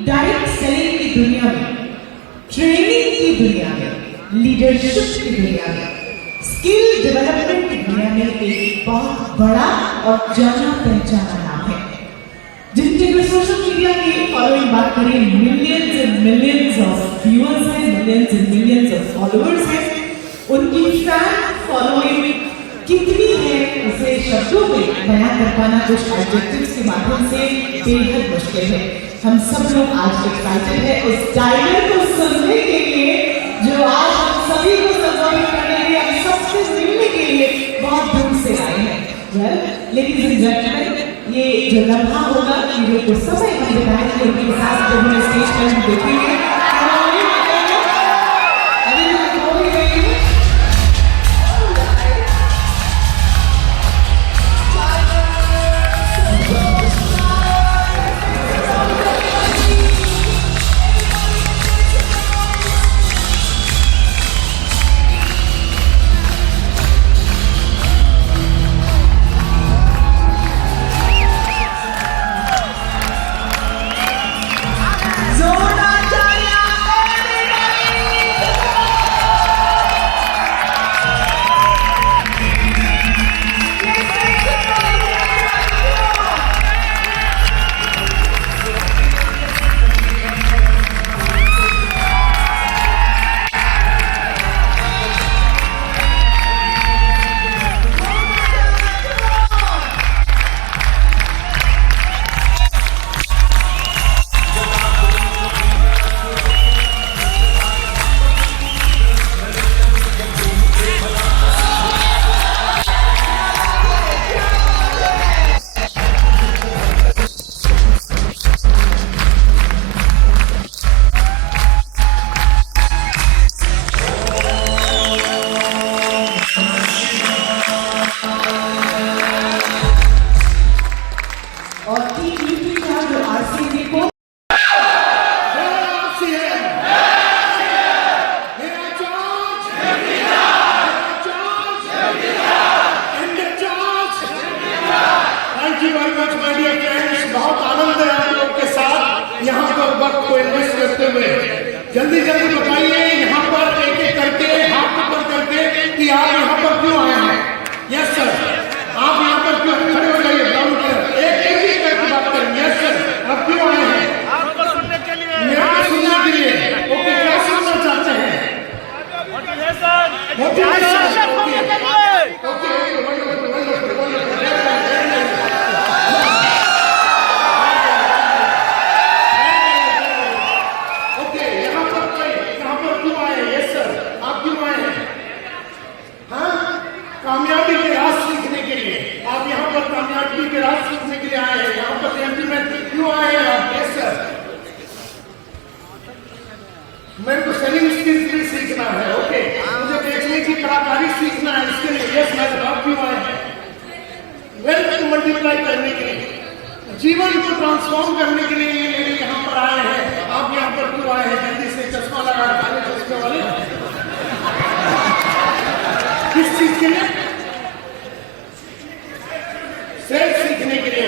Direct selling की दुनिया में, ट्रेनिंग की दुनिया में, लीडरशिप की दुनिया में, स्किल डेवलपमेंट की दुनिया में एक बहुत बड़ा और जाना पहचाना नाम है। जिनके भी सोशल मीडिया की फॉलोइंग बात करें, millions and millions of viewers हैं, millions and millions of followers हैं, उनकी फैन फॉलोइंग कितनी है उसे शब्दों में बयान कर पाना कुछ एडजेक्टिव्स के माध्यम से बेहद मुश्किल है। हम सब लोग आज एक्साइटेड है उस डायलॉग को सुनने के लिए जो आज हम सभी को संबोधित करने के लिए, हम सबसे मिलने के लिए बहुत दूर से आए हैं। वेल, लेडीज एंड जेंटलमैन, ये जो लम्हा होगा, ये जो समय हम बिताएंगे उनके साथ जब हम स्टेज पर हम देखेंगे, जल्दी जल्दी बताइए यहाँ पर एक एक करके हाथ ऊपर करके कि आप यहाँ पर क्यों आए हैं। यस सर, आप यहाँ पर क्यों खड़े हो जाइए, एक एक ही करके बात करें। यस सर, आप क्यों आए हैं? आपको सुनने के लिए, मेरे को सुनने के लिए। ओके, क्या सुनना चाहते हैं? मोटिवेशन, मोटिवेशन, ओके, कामयाबी के राज सीखने के लिए आप यहाँ पर कामयाबी के राज सीखने के लिए आए हैं। यहाँ पर जेंटलमैन क्यों आए हैं आप? यस सर, मेरे को सेलिंग स्किल्स भी सीखना है। ओके, मुझे बेचने की कलाकारी सीखना है, इसके लिए। यस मैडम, आप क्यों आए हैं? वेल्थ को मल्टीप्लाई करने के लिए, जीवन को ट्रांसफॉर्म करने के लिए ये यहाँ पर आए हैं। आप यहाँ पर क्यों आए हैं? जल्दी से चश्मा लगा, काले चश्मे वाले, किस चीज के लिए? सेल्फ सीखने के लिए।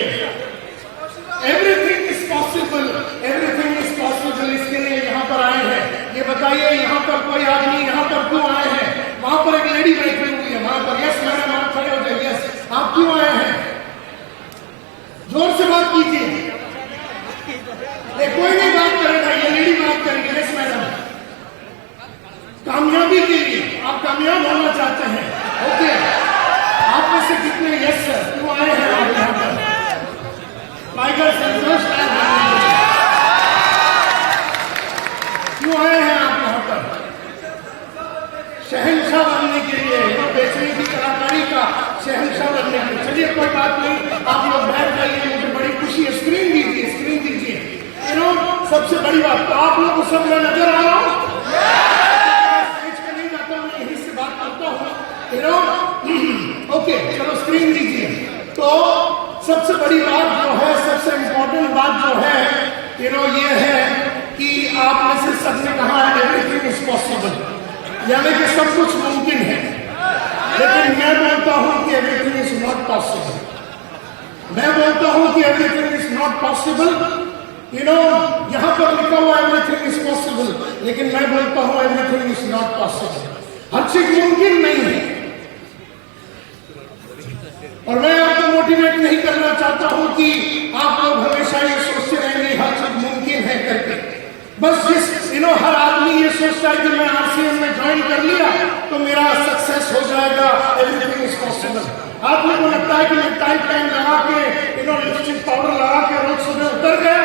Everything is possible, everything is possible, इसके लिए यहाँ पर आए हैं। ये बताइए यहाँ पर कोई आदमी यहाँ पर क्यों आए हैं? वहां पर एक लेडी बैठी हुई है वहां पर। यस मैडम, आप खड़े हो जाइए। यस, आप क्यों आए हैं? जोर से बात कीजिए, कोई नहीं बात करेगा, ये लेडी बात करेगी। यस मैडम, कामयाबी के लिए, आप कामयाब होना चाहते हैं। ओके, आप में से कितने यस सर क्यों आए हैं आप यहाँ पर? टाइगर संतोष क्यों आए हैं आप यहाँ पर? शहंशाह बनने के लिए, बेचने की कलाकारी का शहंशाह बनने के लिए। चलिए कोई बात नहीं, आप लोग बैठ जाइए, मुझे बड़ी खुशी है। स्क्रीन दीजिए, स्क्रीन दीजिए। सबसे बड़ी बात, तो आप लोग सब मैं नजर आ रहा हूँ, ओके, चलो स्क्रीन दीजिए। तो सबसे बड़ी बात जो है, सबसे इंपॉर्टेंट बात जो है ये है कि आप में से सबने कहा है एवरीथिंग इज पॉसिबल, यानी कि सब कुछ मुमकिन है। लेकिन मैं बोलता हूं कि एवरीथिंग इज नॉट पॉसिबल। मैं बोलता हूं कि एवरीथिंग इज नॉट पॉसिबल। यहाँ पर लिखा हुआ एवरीथिंग इज पॉसिबल, लेकिन मैं बोलता हूँ एवरीथिंग इज नॉट पॉसिबल। हर चीज मुमकिन नहीं है। और मैं आपको मोटिवेट नहीं करना चाहता हूं कि आप लोग हमेशा ये सोचते रहेंगे हर चीज मुमकिन है करके। बस जिस हर आदमी ये सोचता है कि मैं आरसीएम में ज्वाइन कर लिया तो मेरा सक्सेस हो जाएगा, एवरीथिंग इज पॉसिबल। आप लोगों को लगता है कि मैं टाइट पेन लगा के लिपस्टिक पाउडर लगा के रोज सुबह उतर गया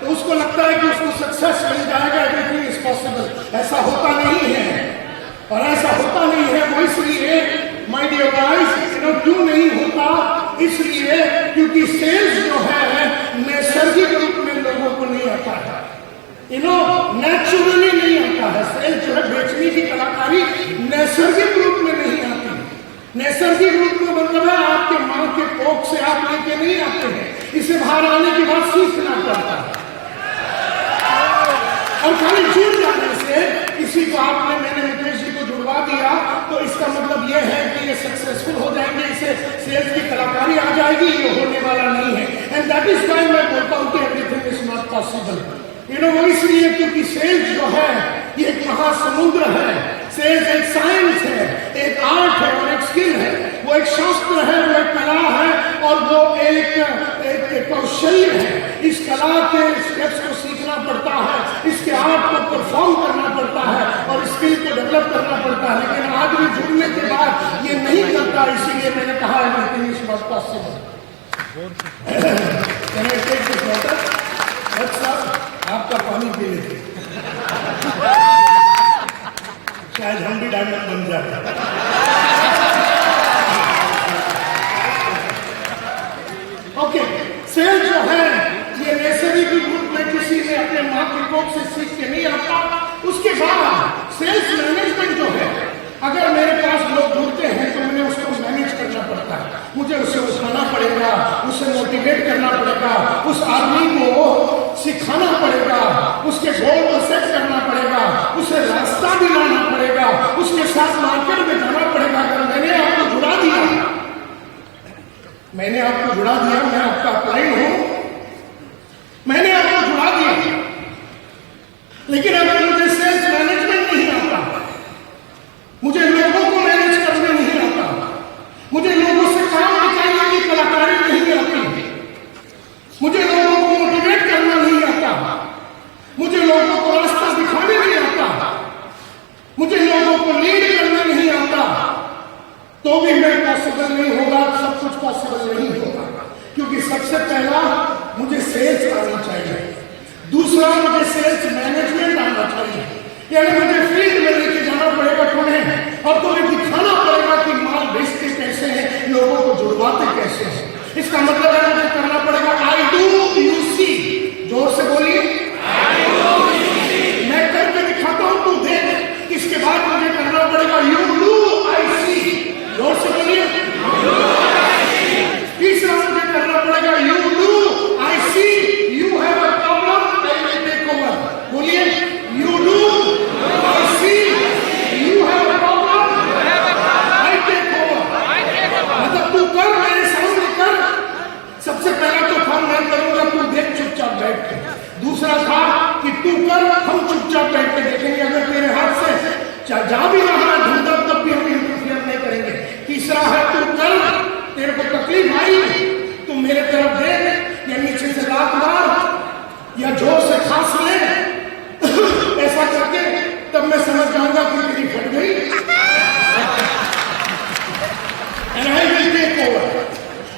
तो उसको लगता है कि उसको सक्सेस मिल जाएगा, एवरीथिंग इज पॉसिबल। ऐसा होता नहीं है, और ऐसा होता नहीं है वो इसलिए माय डियर गाइस, क्यों नहीं होता? इसलिए क्योंकि सेल्स जो है नैसर्गिक रूप में लोगों को नहीं आता है, नेचुरली नहीं आता है। सेल्स जो है बेचने की कलाकारी नैसर्गिक रूप में नहीं आती। नैसर्गिक रूप में मतलब है आपके मां के कोख से आप लेके नहीं आते हैं, इसे बाहर आने के बाद सीखना पड़ता है। और खाली जुड़ जाने से किसी को मैंने मुकेश जी को जुड़वा दिया तो इसका मतलब यह है कि ये सक्सेसफुल हो जाएंगे, इसे सेल्स की कलाकारी आ जाएगी, ये होने वाला नहीं है। एंड दैट इज व्हाई मैं बोलता हूं कि एवरीथिंग इज नॉट पॉसिबल। वो इसलिए क्योंकि सेल्स जो है ये एक महासमुद्र है। सेल्स एक साइंस है, एक आर्ट है और एक स्किल है। वो एक शास्त्र है, वो एक कला है और वो एक कौशल्य है। इस कला के स्टेप्स को सीखना पड़ता है, इसके आर्ट को परफॉर्म करना पड़ता है और स्किल को डेवलप करना पड़ता है। लेकिन आदमी जुड़ने के बाद ये नहीं करता, इसीलिए मैंने कहा एवरीथिंग इज नॉट पॉसिबल। आपका पानी पी लेते, शायद हम भी डायमंड बन जाए। ओके, सेल जो है ये नैसर्गिक रूप में किसी ने अपने मां के कोख से सीख के नहीं आता। उसके बाद सेल्स मैनेजमेंट जो है, अगर मेरे पास लोग जुड़ते हैं तो मुझे उसको मैनेज करना पड़ता है। मुझे उसे उठाना पड़ेगा, उसे मोटिवेट करना पड़ेगा, उस आदमी को सिखाना पड़ेगा, उसके गोल को सेट करना पड़ेगा, उसे रास्ता दिलाना पड़ेगा, उसके साथ मार्केट में जाना पड़ेगा। अगर मैंने आपको जुड़ा दिया, मैं आपका क्लाइंट हूं, मैंने आपको जुड़ा दिया, लेकिन अगर मुझे सेल्स मैनेजमेंट नहीं आता, मुझे लोगों को मैनेज करना नहीं आता, मुझे लोगों से काम निकालने की कलाकारी नहीं आती, मुझे लोगों को मोटिवेट करना नहीं आता, मुझे लोगों को रास्ता दिखाने नहीं आता, मुझे लोगों को लीड करना नहीं आता, तो भी मैं पॉसिबल नहीं होगा, सब कुछ पॉसिबल नहीं होगा। क्योंकि सबसे पहला मुझे सेल्स आना चाहिए, दूसरा मुझे सेल्स मैनेजमेंट आना चाहिए, यानी मुझे फील्ड में लेके जाना पड़ेगा तुम्हें, और तुम्हें दिखाना पड़ेगा कि माल बेचते कैसे हैं, लोगों को जुड़वाते कैसे हैं। इसका मतलब है मुझे करना पड़ेगा आई डू यू सी। जोर से बोलिए, मैं करके दिखाता हूं, तू देख। इसके बाद मुझे करना पड़ेगा यू डू आई सी। जोर से बोलिए। तीसरा मुझे करना पड़ेगा you do I see you have a problem, I will take over. बोलिए, you do I see you have a problem, I take over. मतलब तू कर, मेरे सामने कर। सबसे पहला तो काम मैं करूंगा, तू देख चुपचाप बैठ के। दूसरा था कि तू कर, हम चुपचाप बैठ के देखेंगे। अगर तेरे हाथ से जा भी रहा है धंधा, तब भी हम इंटरफियर नहीं करेंगे। तीसरा है तू कर, तेरे को तकलीफ आई तू मेरे तरफ देख, या नीचे से लात मार या जोर से खांस ले, ऐसा करके तब मैं समझ जाऊंगा कि तेरी फट गई, and I will take over.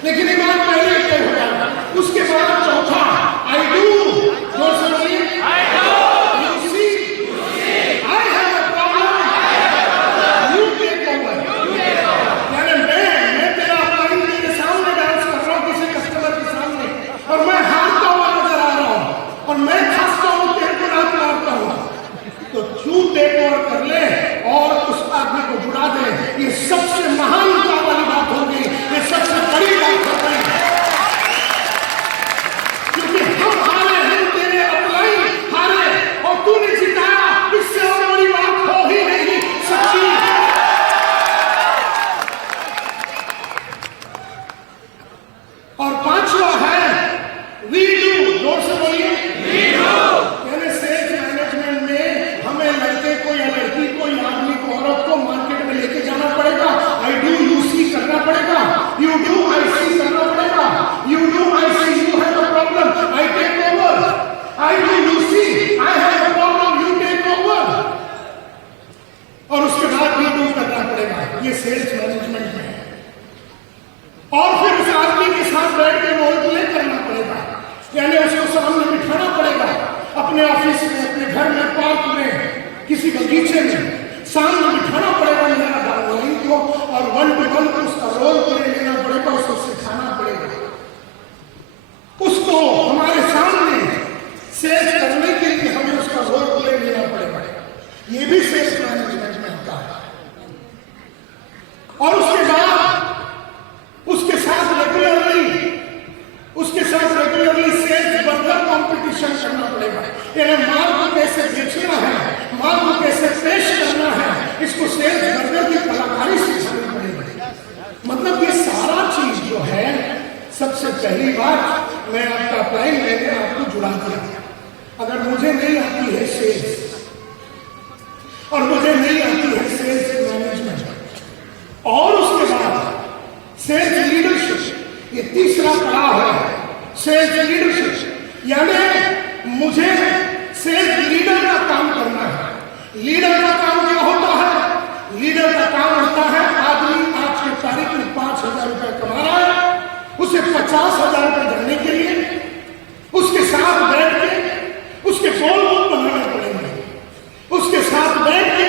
लेकिन ये बात पहले ही तय हो जाएगा। उसके बाद चौथा आई डू। जोर से बोलिए, I do you see I have a problem, you take over. यानी मैं तेरा क्लाइंट तेरे सामने डांस कर रहा हूं, किसी कस्टमर के सामने, और मैं हारता हुआ नजर आ रहा हूं और मैं खांसता हूं, तेरे को रात मारता हूं, तो तू टेक ओवर कर ले और उस आदमी को जुड़ा दे। ये सबसे महानता वाली बात होगी, ये सबसे बड़ी बात होगी, क्योंकि हम हारे हैं, तेरे अपलाइन हारे और तूने जिताया। इससे और बड़ी बात हो ही नहीं सकती। और पांचवा है वी डू। जोर से बोलिए, वी डू। अपने ऑफिस में, अपने घर में, पार्क में, किसी बगीचे में सामने बिठाना पड़ेगा मेरा डाउनलाइन को, और 1 to 1 उसका रोल प्ले लेना पड़ेगा, उसको सिखाना पड़ेगा, उसको हमारे सामने सेल्स करने के लिए हमें उसका रोल प्ले लेना पड़ेगा। ये भी सेल्स मैनेजमेंट में आता है। और उसके बाद उसके साथ रेगुलरली सेल्स बर्गर कंपटीशन करना पड़ेगा। यानी माल को कैसे बेचना है, माल को कैसे पेश करना है, इसको सेल्स बर्गर की कलाकारी सिखानी पड़ेगी। मतलब ये सारा चीज जो है, सबसे पहली बात मैं आपका प्लान मैंने आपको जुड़ा दिया। अगर मुझे नहीं आती है सेल्स और मुझे नहीं आती है सेल्स मैनेजमेंट और उसके बाद सेल्स लीडरशिप, ये तीसरा पड़ाव है सेल्स लीडरशिप। यानी मुझे सेल्स लीडर का काम करना है। लीडर का काम क्या होता है? लीडर का काम होता है, आदमी आज की तारीख में 5,000 रुपए कमा रहा है, उसे 50,000 रुपए देने के लिए उसके साथ बैठ के उसके गोल बनाने पड़ेंगे, उसके साथ बैठ के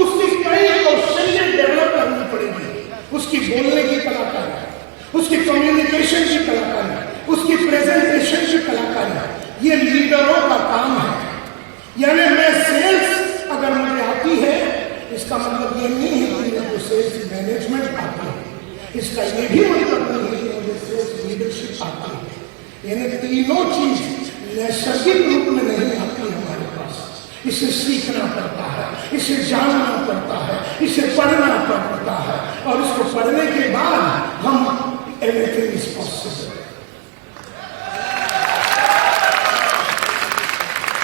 उसकी कई कौशल्य डेवलप करनी पड़ेगी, उसकी बोलने की कलाकारी, उसकी कम्युनिकेशन की कलाकारी, उसकी प्रेजेंटेशन की कलाकारी, ये लीडरों का काम है। यानी मैं सेल्स अगर मुझे आती है, इसका मतलब ये नहीं है कि मुझे सेल्स मैनेजमेंट आती है, इसका ये भी मतलब नहीं है कि मुझे सेल्स लीडरशिप आती है। यानी तीनों चीज नैसर्गिक रूप में नहीं आती हमारे पास, इसे सीखना पड़ता है, इसे जानना पड़ता है, इसे पढ़ना पड़ता है, और इसको पढ़ने के बाद हम एवरीथिंग इज पॉसिबल।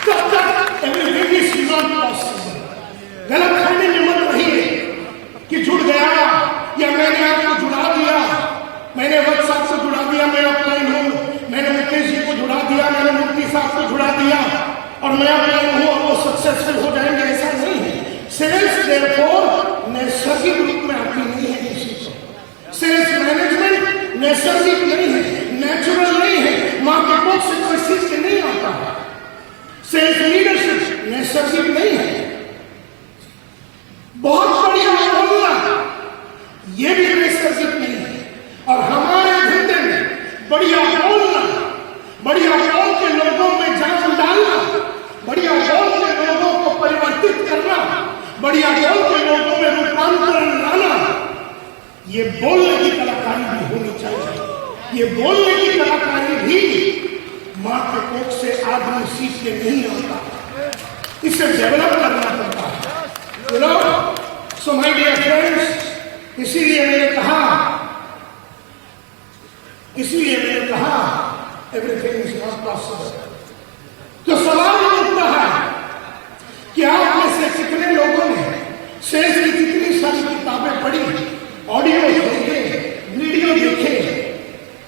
तब तक एवरीथिंग इज नॉट पॉसिबल। गलत फहमी में मत रहिए कि जुड़ गया या मैंने आपको जुड़ा दिया, मैंने व्हाट्सएप से जुड़ा दिया, मैं ऑफलाइन हूं, मैंने मुकेश जी को जुड़ा दिया, मैंने मूर्ति साहब को जुड़ा दिया और मैं ऑफलाइन हूं और वो सक्सेसफुल हो जाएंगे, ऐसा नहीं है। सेल्स देयरफॉर नैसर्गिक रूप में आती नहीं है किसी को। सेल्स मैनेजमेंट नैसर्गिक नहीं है, नेचुरल नहीं है, मां के कोख से कोई सीख के नहीं आता। सेल्स लीडरशिप नैसर्गिक नहीं है। बहुत बढ़िया बोलना ये भी नैसर्गिक नहीं है। और हमारे धंधे में बढ़िया बोलना, बढ़िया बोल के लोगों में जान डालना, बढ़िया बोल के लोगों को परिवर्तित करना, बढ़िया बोल के लोगों में रूपांतरण लाना, ये बोलने की कलाकारी भी होनी चाहिए। ये बोलने की कलाकारी भी मां के कोख से आदमी सीख के नहीं आता, इसे डेवलप करना पड़ता है। सो माय डियर फ्रेंड्स, इसीलिए मैंने कहा एवरीथिंग इज नॉट पॉसिबल। तो सवाल ये उठता है कि आप में से कितने लोगों ने सेल्स की कितनी सारी किताबें पढ़ी, ऑडियो देखे, वीडियो देखे,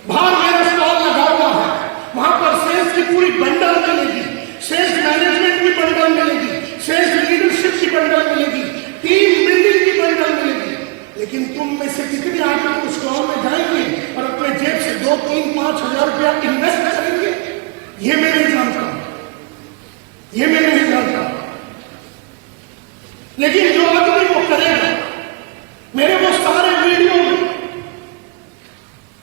बाहर मेरा स्टॉल लगा हुआ है, वहां पर सेल्स की पूरी बंडल मिलेगी, सेल्स मैनेजमेंट की बंडल मिलेगी, सेल्स लीडरशिप की बंडल मिलेगी, टीम बिल्डिंग की बंडल मिलेगी। लेकिन तुम में से कितने आदमी उस स्टॉल में जाएंगे और अपने जेब से 2, 3, 5,000 रुपया इन्वेस्ट करेंगे? ये मैं नहीं जानता, ये मैं नहीं जानता। लेकिन जो आदमी वो करेगा, मेरे वो सारे video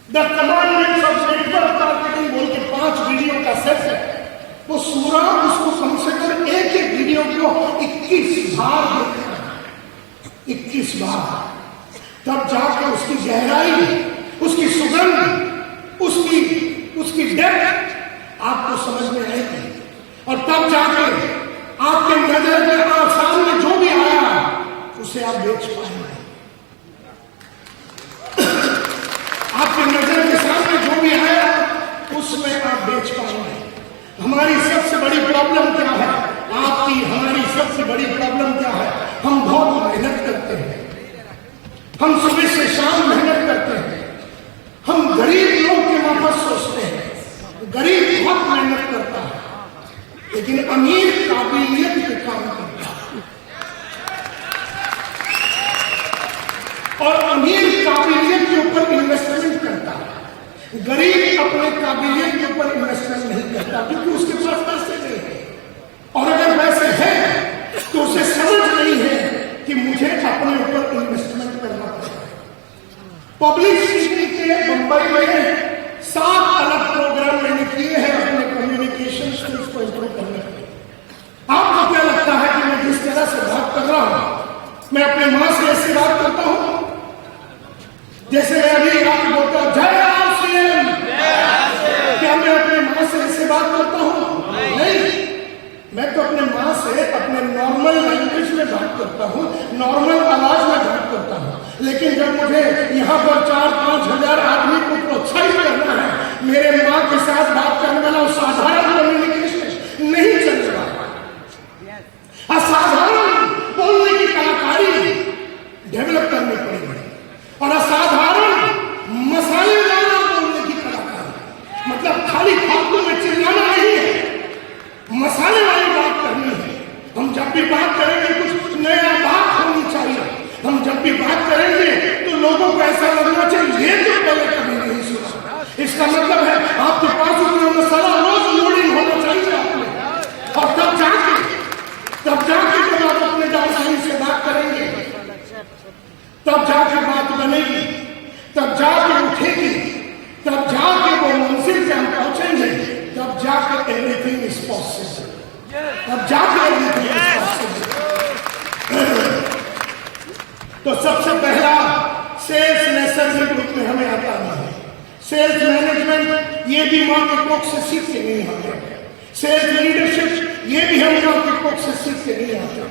the commandments of network marketing बोल के 5 वीडियो का सेट है, वो सूरा उसको कम से कम एक वीडियो को 21 बार देखना, 21 बार, तब जाकर उसकी गहराई, उसकी सुगंध, उसकी डेप्थ आपको समझ में आएगी, और तब जाकर आपके नजर के सामने जो भी आया उसे आप बेच पाएंगे। आपके नजर के सामने जो भी आया उसमें आप बेच पाएंगे। हमारी सबसे बड़ी प्रॉब्लम क्या है? आपकी हमारी सबसे बड़ी प्रॉब्लम क्या है? हम बहुत मेहनत करते हैं, हम सुबह से शाम मेहनत करते हैं, हम गरीब लोग के माफक सोचते हैं। गरीब बहुत मेहनत करता है, लेकिन अमीर काबिलियत पे काम करता है, और अमीर काबिलियत के ऊपर इन्वेस्टमेंट करता है। गरीब अपने काबिलियत के ऊपर इन्वेस्टमेंट नहीं करता, क्योंकि उसके पास पैसे नहीं है। मैं अपने माँ से ऐसे बात करता हूँ जैसे मैं अभी आपको बोलता हूँ जय राम सीएम। क्या मैं अपने माँ से ऐसे बात करता हूँ? नहीं, मैं तो अपने माँ से अपने नॉर्मल लैंग्वेज में बात करता हूँ, नॉर्मल आवाज में बात करता हूँ। लेकिन जब मुझे यहाँ पर 4-5 हजार आदमी को प्रोत्साहित करना है, मेरे माँ के साथ बात करने वाला साधारण कम्युनिकेशन नहीं चल रहा। असाधारण बोलने की कलाकारी डेवलप करनी पड़ेगी और असाधारण मसालेदार बोलने की कलाकारी, मतलब खाली फालतू में चिल्लाना नहीं है, मसाले वाली बात करनी है। हम जब भी बात करेंगे कुछ नया बात होनी चाहिए। हम जब भी बात करेंगे तो लोगों को ऐसा लगना चाहिए ये तो पहले कभी नहीं सुना। इसका मतलब है आपके पास उतना मसाला रोज लोडिंग होना चाहिए आपने, और तब जाके जब आप अपने डाउनलाइन से बात करेंगे, तब जाके बात बनेगी, तब जाके उठेगी, तब जाके वो मंजिल पे हम पहुंचेंगे, तब जाके एवरीथिंग इज पॉसिबल, तब जाके एवरीथिंग इज पॉसिबल। तो सबसे पहला सेल्स नैसर्गिक रूप में हमें आता नहीं है। सेल्स मैनेजमेंट ये भी माँ के कोख से सीख के नहीं आता। सेल्स लीडरशिप ये भी हम माँ के कोख से सीख के नहीं आता।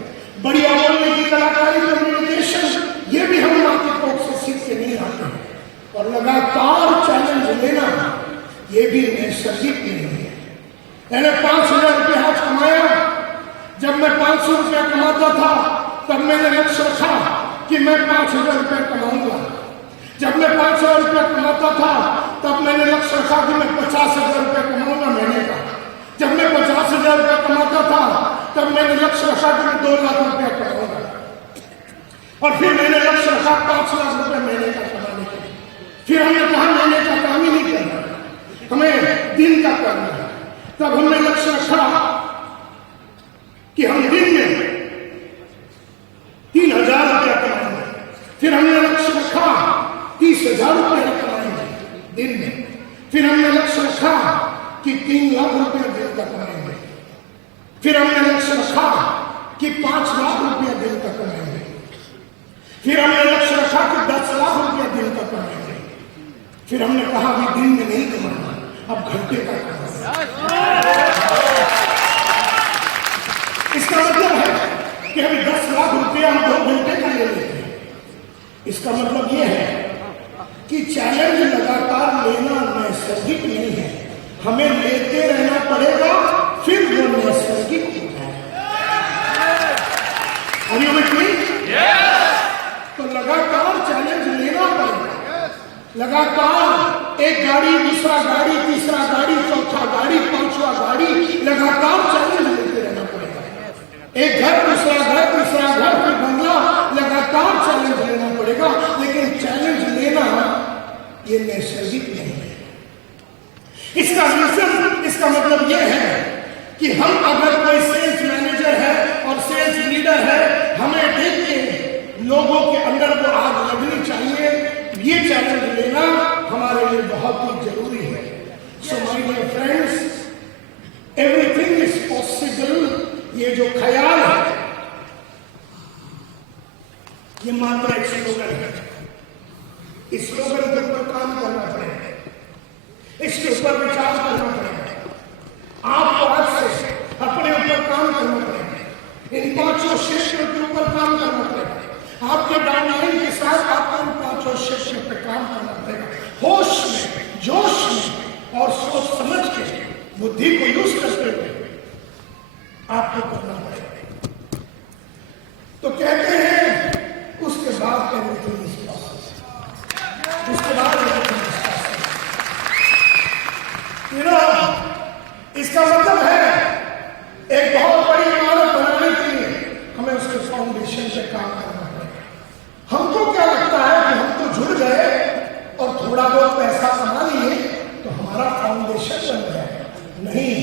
बढ़िया बोलने की कलाकारी, कम्युनिकेशन ये भी हम माँ के कोख से सीख के नहीं आते। और लगातार चैलेंज लेना ये भी नैसर्गिक नहीं है। मैंने 5,000 रुपये आज कमाया। जब मैं 500 रुपया कमाता था तब मैंने लक्ष्य रखा कि मैं 5,000 रुपया कमाऊंगा। जब मैं 5,000 रुपया कमाता था तब मैंने लक्ष्य रखा कि मैं 50,000 रुपया कमाऊंगा महीने का। जब मैं 50,000 रुपया कमाता था तब मैंने लक्ष्य रखा कि मैं 2 लाख रुपया कमाऊंगा। और फिर मैंने लक्ष्य रखा 5 लाख रुपया महीने का कमाने के। फिर हमने कहा महीने का काम ही नहीं करना, हमें दिन का करना है। तब हमने लक्ष्य रखा कि हम दिन में 3,000 रुपया कमाएंगे। फिर हमने लक्ष्य रखा 30,000 रुपया कमाएंगे दिन में। फिर हमने लक्ष्य रखा कि 3 लाख रुपया दिन का कमाएंगे। फिर हमने लक्ष्य रखा कि 5 लाख रुपया दिन का कमाएंगे। फिर हमने लक्ष्य रखा कि 10 लाख रुपया दिन का कमाएंगे। फिर हमने कहा अभी दिन में नहीं कमाना, अब घंटे का कमाना। इसका मतलब है कि अभी 10 लाख रुपया हम 2 घंटे का ले लेते हैं। इसका मतलब यह है कि चैलेंज लगातार लेना नैसर्गिक नहीं है, हमें लेते रहना पड़ेगा, फिर वो नैसर्गिक हो जाएगा। तो लगातार चैलेंज लेना पड़ेगा। लगातार एक गाड़ी, दूसरा गाड़ी, तीसरा गाड़ी, चौथा गाड़ी, 5वां गाड़ी, लगातार चैलेंज लेते रहना पड़ेगा। एक घर, दूसरा घर, तीसरा घर, फिर बंगला, लगातार चैलेंज लेना पड़ेगा। लेकिन चैलेंज लेना ये नैसर्गिक नहीं है। इसका रीजन, इसका मतलब यह है कि हम अगर कोई सेल्स मैनेजर है और सेल्स लीडर है, हमें देख के लोगों के अंदर वो आग लगनी चाहिए। ये चैलेंज लेना हमारे लिए बहुत ही जरूरी है। So my dear friends, everything is possible, ये जो ख्याल है ये मात्र एक स्लोगन है। इस स्लोगन के ऊपर काम करना पड़ेगा, इसके ऊपर विचार करना पड़ेगा। आपको आज से अपने ऊपर काम करना पड़ेगा, इन 5 क्षेत्रों के ऊपर काम करना पड़ेगा। आपके डाउनलाइन के साथ आपको इन 5 क्षेत्रों पर काम करना पड़ेगा। होश में, जोश में और सोच समझ के, बुद्धि को यूज करते हुए आपको करना पड़ेगा। तो कहते हैं उसके बाद एवरीथिंग इज पॉसिबल, उसके बाद एवरीथिंग इज पॉसिबल। इसका मतलब है एक बहुत बड़ी इमारत बनाने के लिए हमें उसके फाउंडेशन पे काम करना पड़ेगा। हमको क्या लगता है कि हम तो जुड़ गए और थोड़ा बहुत पैसा कमा लिए तो हमारा फाउंडेशन बन गया। नहीं,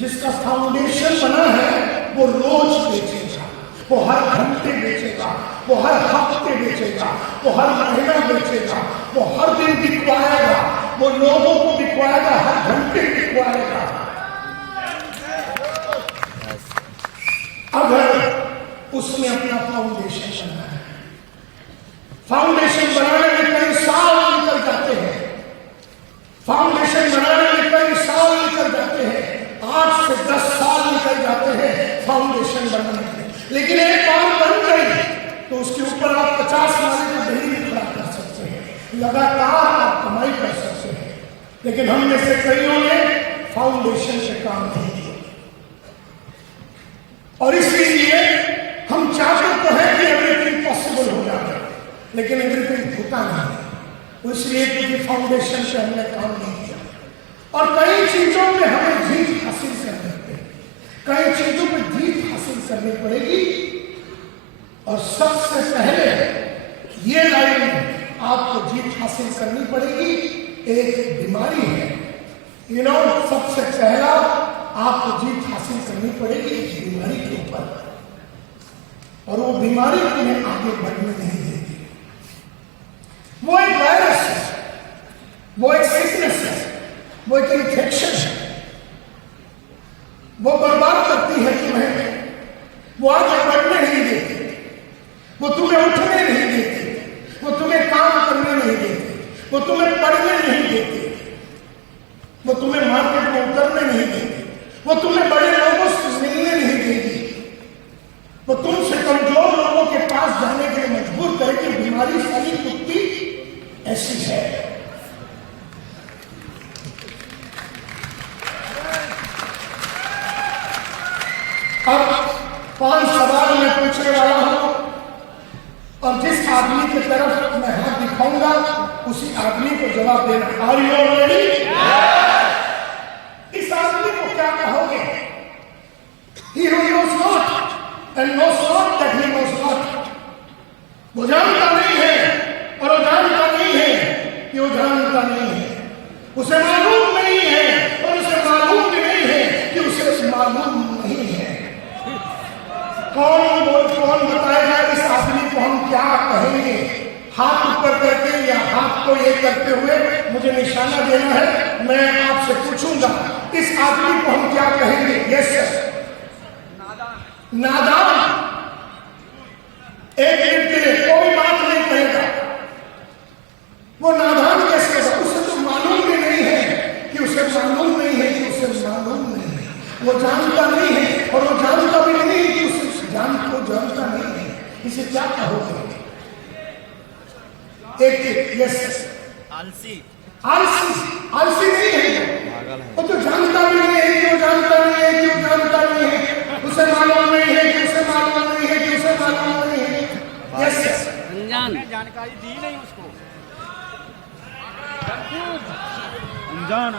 जिसका फाउंडेशन बना है वो रोज बेचेगा, वो हर घंटे बेचेगा, वो हर हफ्ते बेचेगा, वो हर महीना बेचेगा, वो हर दिन बिकवाएगा, वो लोगों को बिकवाएगा, हर घंटे बिकवाएगा। अगर उसने अपना फाउंडेशन बनाया लगातार आप कमाई कर सकते हैं, लेकिन हम में से कईयों ने फाउंडेशन पे काम नहीं किया, और इसीलिए हम चाहते तो हैं कि एवरीथिंग पॉसिबल हो जाए, लेकिन एवरीथिंग होता नहीं। इसलिए क्योंकि फाउंडेशन से हमने काम नहीं किया, और कई चीजों पे हमें जीत हासिल करनी पड़ेगी, कई चीजों पे जीत हासिल करनी पड़ेगी। और सबसे पहले ये लाइन आपको जीत हासिल करनी पड़ेगी, एक बीमारी है, सबसे पहला आपको जीत हासिल करनी पड़ेगी इस बीमारी के ऊपर, और वो बीमारी तुम्हें आगे बढ़ने नहीं देती। वो एक वायरस है, वो एक सिकनेस है, वो एक इन्फेक्शन है, वो बर्बाद करती है तुम्हें, वो आगे बढ़ने नहीं देती, वो तुम्हें उठने नहीं देती, वो तुम्हें काम करने नहीं देती, वो तुम्हें पढ़ने नहीं देती, वो तुम्हें मार्केट में उतरने नहीं देती, वो तुम्हें बड़े लोगों से मिलने नहीं देगी, वो तुमसे कमजोर लोगों के पास जाने के लिए मजबूर करेगी। बीमारी सारी कुत्ती ऐसी है। अब 5 सवाल मैं पूछने वाला हूं, और जिस आदमी की तरफ मैं हाथ दिखाऊंगा उसी आदमी को जवाब देना। Are you ready? इस आदमी को क्या कहोगे? He who knows not and knows not that he knows not. वो जानता नहीं है और वो जानता नहीं है कि वो जानता नहीं है, उसे मालूम नहीं है और उसे मालूम भी नहीं है कि उसे मालूम नहीं है। कौन बताएगा इस आदमी को हम क्या कहेंगे? हाथ ऊपर करके या हाथ को ये करते हुए मुझे निशाना देना है, मैं आपसे पूछूंगा इस आदमी को हम क्या कहेंगे? Yes sir. नादान। एक मिनट के लिए कोई बात नहीं कहेगा, वो नादान कैसे होगा? उसे तो मालूम भी नहीं है कि उसे मालूम नहीं है कि उसे मालूम नहीं है, वो जानता नहीं है और वो जानता भी नहीं है कि उसे जानता नहीं है। इसे क्या कहोगे? एक यस। आलसी। आलसी नहीं है, वो तो जानता भी नहीं है कि वो जानता नहीं है कि वो जानता नहीं है, उसे मालूम नहीं है कि उसे मालूम नहीं है कि उसे मालूम नहीं है। यस। जानकारी दी नहीं उसको। अनजान।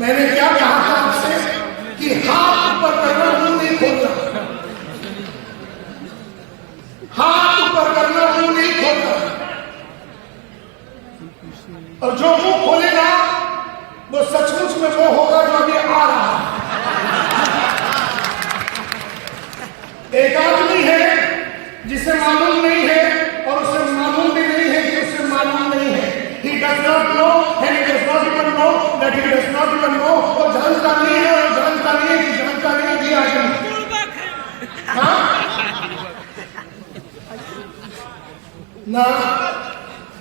मैंने क्या कहा था आपसे कि हाथ ऊपर करना, मुंह नहीं खोलना। हाथ ऊपर करना, मुंह नहीं खोलना। और जो मुंह खोलेगा वो सचमुच में वो होगा जो अभी आ रहा है। एक आदमी है जिसे मालूम नहीं है और उसे मालूम भी नहीं है कि उसे मालूम नहीं है। He does not know and he does not even know that he does not even know। वो जानता नहीं है और जानता नहीं है कि जानता नहीं है। ये आदमी हाँ ना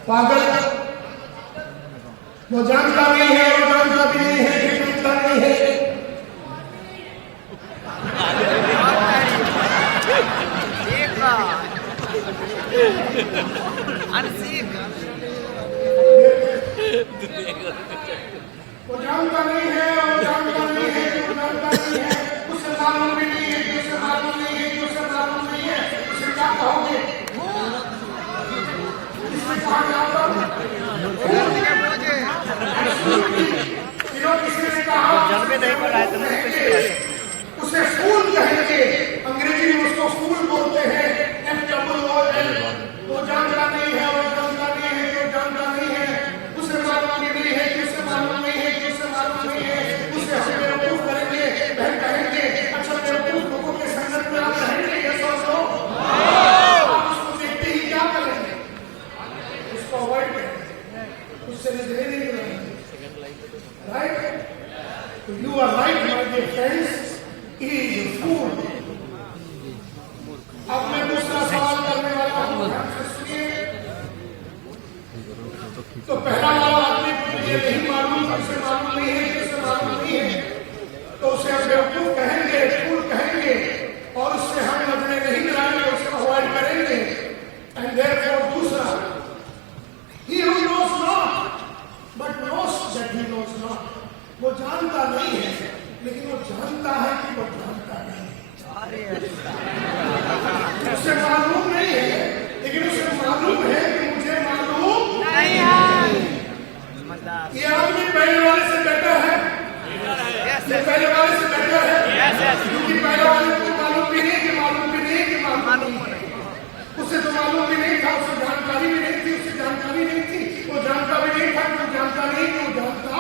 पागल, वो जानता नहीं है और जानता भी नहीं है कि जानता नहीं है। वो जानता नहीं है और जानता नहीं है कि वो जानता नहीं है, उसे मालूम भी नहीं है कि उसे मालूम नहीं है कि उसे मालूम नहीं है। उसे क्या कहोगे? इसमें कहा जाता है किसी ने कहा उसे फूल कहेंगे, अंग्रेजी में उसको फूल बोलते हैं, FOOL। वो जानता नहीं है और जानता नहीं है कि वो जानता नहीं है, उसे मालूम नहीं है कि उसे मालूम नहीं है कि उसे मालूम नहीं है। उसे हम बेवकूफ करेंगे, वह कहेंगे अच्छा बेवकूफ लोगों के संगत में आप रहेंगे, ये सोचो आप उसको देखते ही क्या करेंगे? उसको अवॉइड करेंगे, उससे नजरें नहीं मिलाएंगे। Right? You are right, my dear friends. He is a fool. अब मैं दूसरा सवाल करने वाला हूँ, ध्यान से सुनिए। तो पहला वाला आदमी मुझे नहीं मालूम, उसे मालूम नहीं है, उसे मालूम नहीं है, तो उसे हम बेवकूफ कहेंगे, फूल कहेंगे और उससे हम नजरें that he knows not. वो जानता नहीं है, लेकिन वो जानता है कि वो जानता नहीं है। उसे मालूम नहीं है, लेकिन उसे मालूम है कि मुझे मालूम नहीं है। ये आदमी पहले वाले से बेटर है, ये पहले वाले से बेटर है, क्योंकि पहले वाले को मालूम भी नहीं कि मालूम भी नहीं कि मालूम नहीं। उसे तो मालूम भी नहीं था, उसे जानकारी भी नहीं थी, उसे जानकारी नहीं थी, वो जानता भी नहीं था कि वो जानता नहीं कि वो जानता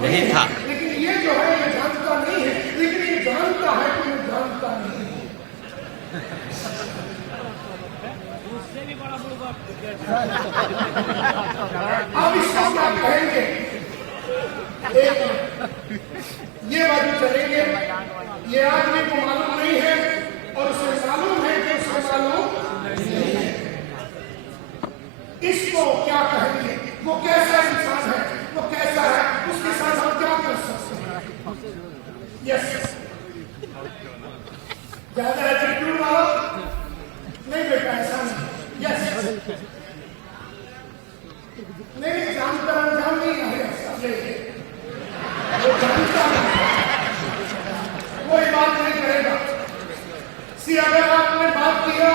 नहीं था। लेकिन ये जो है ये जानता नहीं है, लेकिन ये जानता है कि वो जानता नहीं है। अब इसको क्या कहेंगे? एक ये बात चलेंगे, ये आदमी को मालूम नहीं है और उसे मालूम है कि उसे मालूम नहीं है। इसको क्या कहेंगे? वो कैसा इंसान है, वो कैसा है, उसके साथ हम क्या कर सकते हैं? यस, ज्यादा एटीट्यूड वाला नहीं बेटा, ऐसा नहीं। यस, नहीं जानता अनजान नहीं है, वो जानता नहीं, वो ये बात नहीं करेगा। सी अगर आपने बात किया,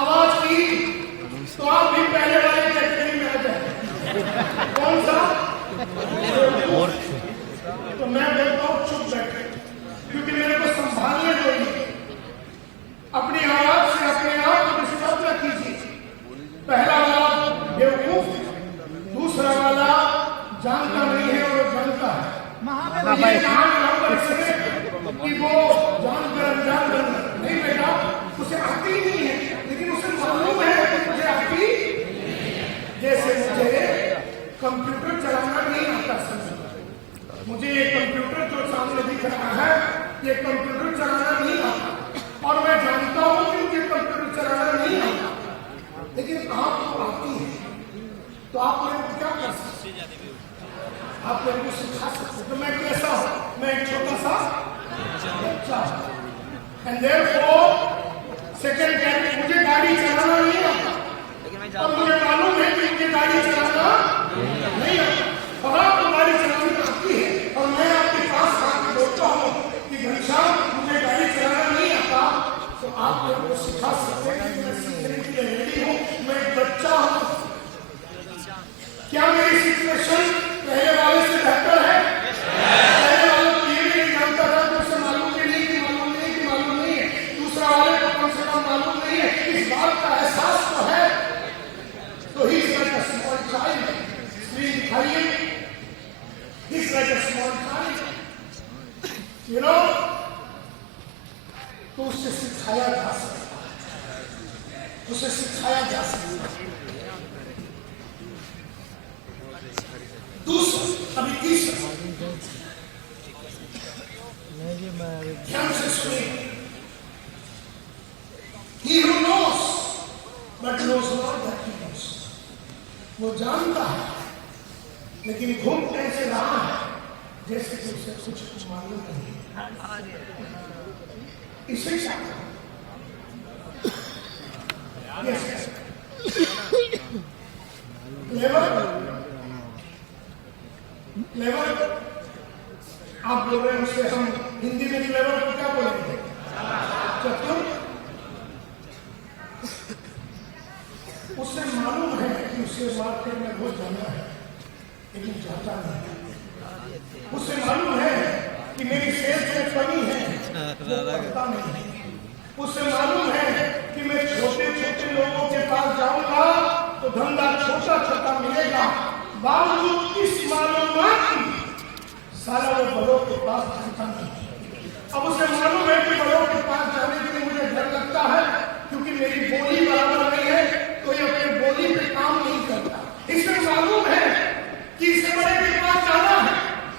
आवाज की, तो आप भी पहले वाले कैटेगरी में आ जाए। कौन सा? तो मैं बोलता हूँ चुप बैठे, क्योंकि मेरे को संभालने दो। अपनी आवाज से अपने आप को डिस्टर्ब न कीजिए। पहला वाला बेवकूफ, दूसरा वाला जानता नहीं है और जानता है। ये कहा कि वो जानकर अनजान नहीं बेटा, उसे आती नहीं है, लेकिन उसे मालूम है कि मुझे आती। जैसे मुझे कंप्यूटर चलाना नहीं आता, मुझे ये कंप्यूटर जो सामने दिख रहा है, ये कंप्यूटर चलाना नहीं आता, और मैं जानता हूं कि मुझे कंप्यूटर चलाना नहीं आता, लेकिन आपको आती है। तो आप मेरे को क्या कर सकते? आप मेरे को सिखा सकते? तो मैं कैसा हूं? मैं एक छोटा सा बच्चा हूं। एंड देयरफॉर सेकंड कैटेगरी, मुझे गाड़ी चलाना नहीं आता, और मुझे मालूम है कि मुझे गाड़ी चलाना नहीं आता, और आपको गाड़ी चलानी आती है, और मैं आपके पास आके बोलता हूँ कि घनश्याम मुझे गाड़ी चलाना नहीं आता, तो आप मेरे को सिखा सकते हैं कि मैं सीखने के लिए रेडी हूँ। मैं एक बच्चा हूँ। क्या मेरी सिचुएशन पहले वाले से बेहतर है? पहले वाले को ये नहीं जानता था, तो उसे मालूम भी नहीं कि मालूम नहीं कि मालूम नहीं है। दूसरा वाले को कम से कम मालूम नहीं है, इस बात का एहसास तो है। तो ही like a small child, screen दिखाइए, he's like a small child, you know, तो उसे सिखाया जा सकता है, उसे सिखाया जा सकता है। दूसरा, अभी तीसरा, ध्यान से सुनिए। He who knows but knows not that he knows, वो जानता है लेकिन घूम कैसे रहा है जैसे कि उसे कुछ मालूम नहीं। इसे क्या लेवल आप बोल रहे हैं, उससे हम हिंदी में लेवल को क्या बोलेंगे? चतुर। उससे मालूम है कि उसे मार्केट में रोज जाना है, लेकिन जाता नहीं। उसे मालूम है कि मेरी सेहत में कमी है, वो करता नहीं। उसे मालूम है कि मैं छोटे छोटे लोगों के पास जाऊंगा तो धंधा छोटा छोटा मिलेगा। बावजूद इस मालूमात की साला वो बड़ों के पास जाता नहीं। अब उसे मालूम है कि बड़ों के पास जाने के लिए मुझे डर लगता है, क्योंकि मेरी बोली बराबर नहीं है, तो ये अपनी बोली पे काम नहीं करता। इसे मालूम है कि इसे बड़े के पास जाना है,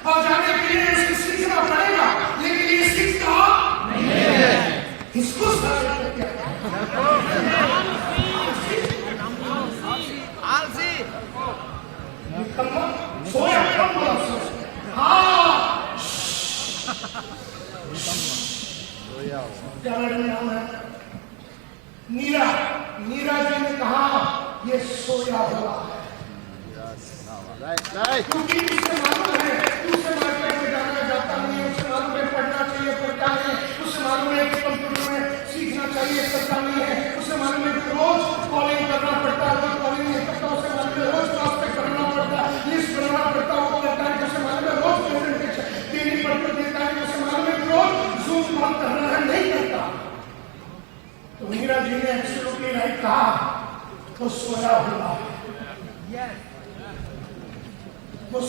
और जाने के लिए उसे सीखना पड़ेगा, लेकिन ये सीखता नहीं है। इसको साले को क्या सोया कम बोला, हाँ क्या नाम है? नीरा। नीरा जी ने कहा ये सोया हुआ है, क्योंकि इसे मालूम है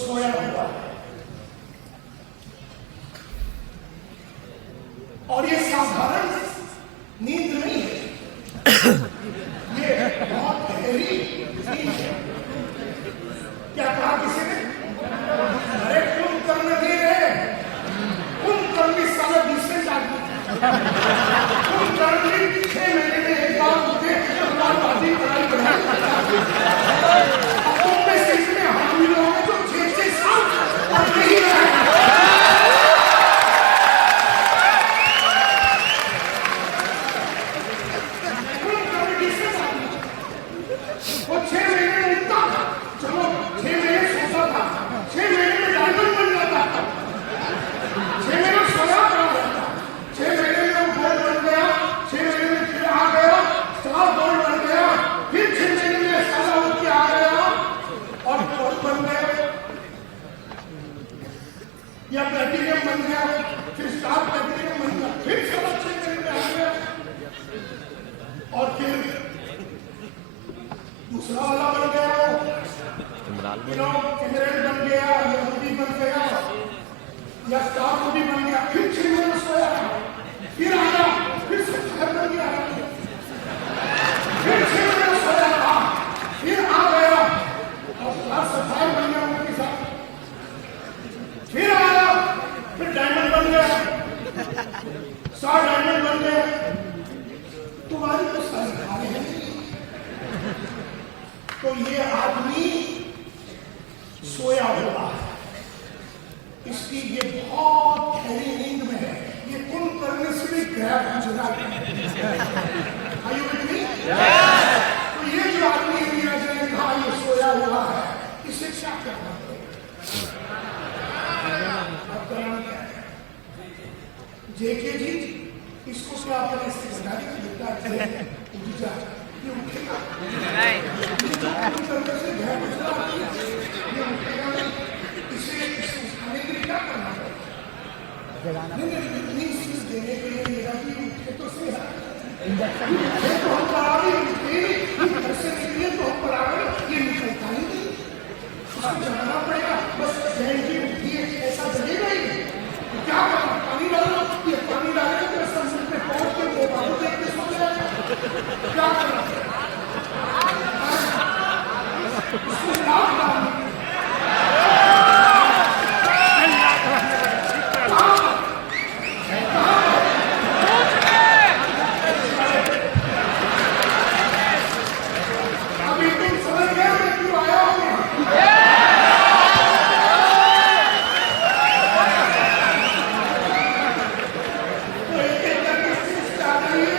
सोया हुआ है। और ये साधारण नींद नहीं है, ये बहुत गहरी नींद है। क्या कहा किसी ने? अरे कुंभकर्ण दे रहे, कुंभकर्ण भी साला दूसरे आदमी, कुंभकर्ण भी 6 महीने में एक बार उठे, एक बार आधी पढ़ाई बढ़ाई। अब में से इसमें हम भी लोग हैं जो 6-6 साल पढ़ नहीं रहे हैं। वो 6 महीने में उठता था, चलो 6 महीने सोता था, 6 महीने में डायमंड बन जाता था, 6 महीने में सोया बन जाता, 6 महीने में वो गोल्ड बन गया, 6 महीने में फिर आ गया, स्टार गोल्ड बन गया, फिर 6 महीने में साला उठ के आ गया और गोल्ड बन गया या प्लेटिनियम बन गया, फिर स्टार प्लेटिनियम बन गया, फिर साला 6 महीने में आ गया और फिर दूसरा वाला बन गया, एमरेल्ड बन गया, या रूबी बन गया, या स्टार रूबी बन गया, फिर 6 महीने में सोया, फिर आया, फिर सफायर बन गया, फिर 6 महीने में सोया, फिर आ गया और सफायर बन गया उनके साथ, फिर आया, फिर डायमंड बन गया, स्टार डायमंड बन गया। तुम्हारी तो सारी खाने हैं। तो ये आदमी सोया हुआ है, इसकी ये बहुत गहरी नींद में है, ये कुंभकर्ण से भी गहरा जुड़ा है। आयु में तो ये जो आदमी नीरज ने कहा ये सोया हुआ है, इसे क्या करना पड़ेगा? अब करना क्या है? जेके जी, इसको क्या अपन इससे बता दें कि बेटा ये उठेगा इसे उठाने के लिए क्या करना पड़ेगा? इतनी चीज देने के लिए मेरा भी उठे तो सही है, तो हम पढ़ा रहे घर से निकले तो हम पढ़ा रहे, ये निकलता ही नहीं, उसको जगाना पड़ेगा। बस जैन की उठिए ऐसा जगेगा ही तो क्या करना? पानी डालना, ये पानी डालेगा तो संसद में पहुंच के वो बाबू देख के सो जाएगा, क्या करना? अभी तुम समझ गए मैं क्यों आया हूं यहाँ? तो एक करके चीज आ रही है,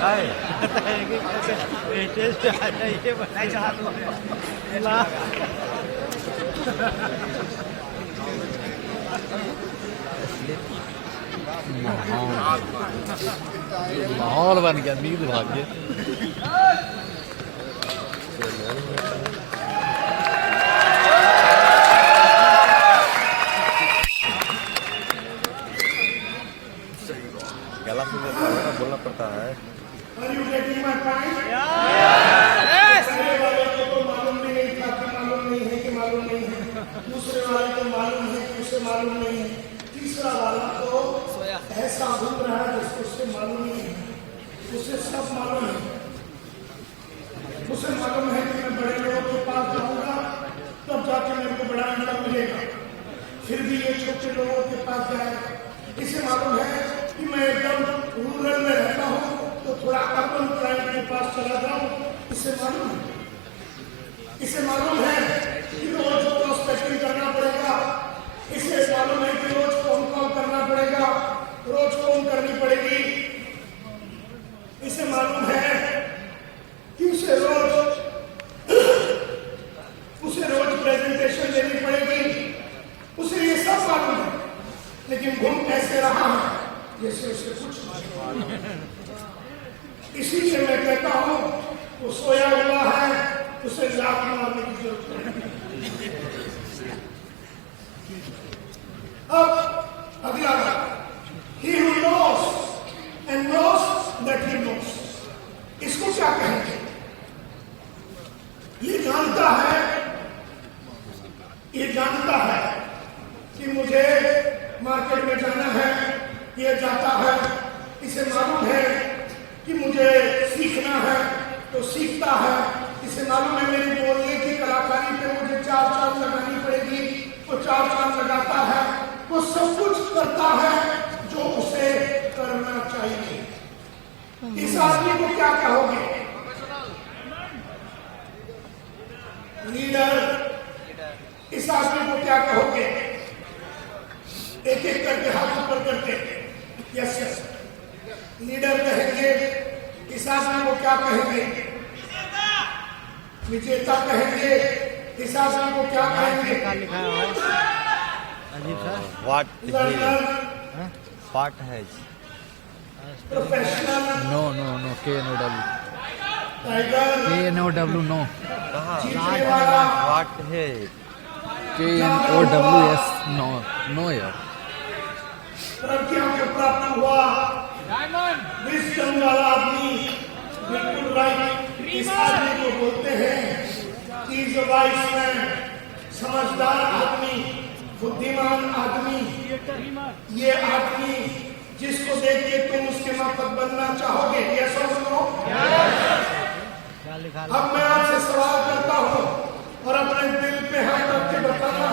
काय टेस्ट ये बनाई चाहत माहौल बन गया, नींद भाग गया। गला से बोलना पड़ता है। Are you getting my point? मालूम भी नहीं था कि मालूम नहीं है कि मालूम नहीं है, दूसरे वाले को मालूम है कि उसे मालूम नहीं है, तीसरा वाला तो ऐसा घूम रहा है जिसको उससे मालूम नहीं है, उसे सब मालूम है, उसे मालूम है कि मैं बड़े लोगों के पास जाऊंगा तब जाके मेरे को बड़ा इनाम मिलेगा, फिर भी ये छोटे लोगों के पास जाएगा। इसे मालूम है कि मैं एकदम रूरल में रहता हूँ तो थोड़ा अर्बन क्लाइंट के पास चला जाऊं, इसे मालूम है। इसे मालूम है कि रोज प्रोस्पेक्टिंग करना पड़ेगा, इसे मालूम है कि रोज फोन कॉल करना पड़ेगा, रोज फोन करनी पड़ेगी, इसे मालूम है कि उसे रोज प्रेजेंटेशन देनी पड़ेगी, उसे ये सब मालूम है, लेकिन घूम कैसे रहा है जैसे उसे कुछ मालूम नहीं। इसीलिए मैं कहता हूं वो सोया हुआ है, उसे लात मारने की जरूरत नहीं। अब अगला, he who knows करता है जो उसे करना चाहिए। इस आदमी को क्या कहोगे? लीडर। इस आदमी को क्या कहोगे? एक एक करके हाथ ऊपर करके यस यस। लीडर कहेंगे। इस आदमी को क्या कहेंगे? विजेता कहेंगे। इस आदमी को क्या कहेंगे? वाट है professional. No no no KNOW tiger. KNOW no जीतने वाला। वाट है KNOWS नो नो यार प्रज्ञा को प्राप्त हुआ विस्डम वाला आदमी। बिल्कुल राइट। इस आदमी को बोलते हैं कि जो वाइस मैन, समझदार आदमी, बुद्धिमान आदमी, ये आदमी जिसको देख के तुम उसके माफक बनना चाहोगे। ये समझो। अब मैं आपसे सवाल करता हूँ और अपने दिल पे हाथ रख के बताना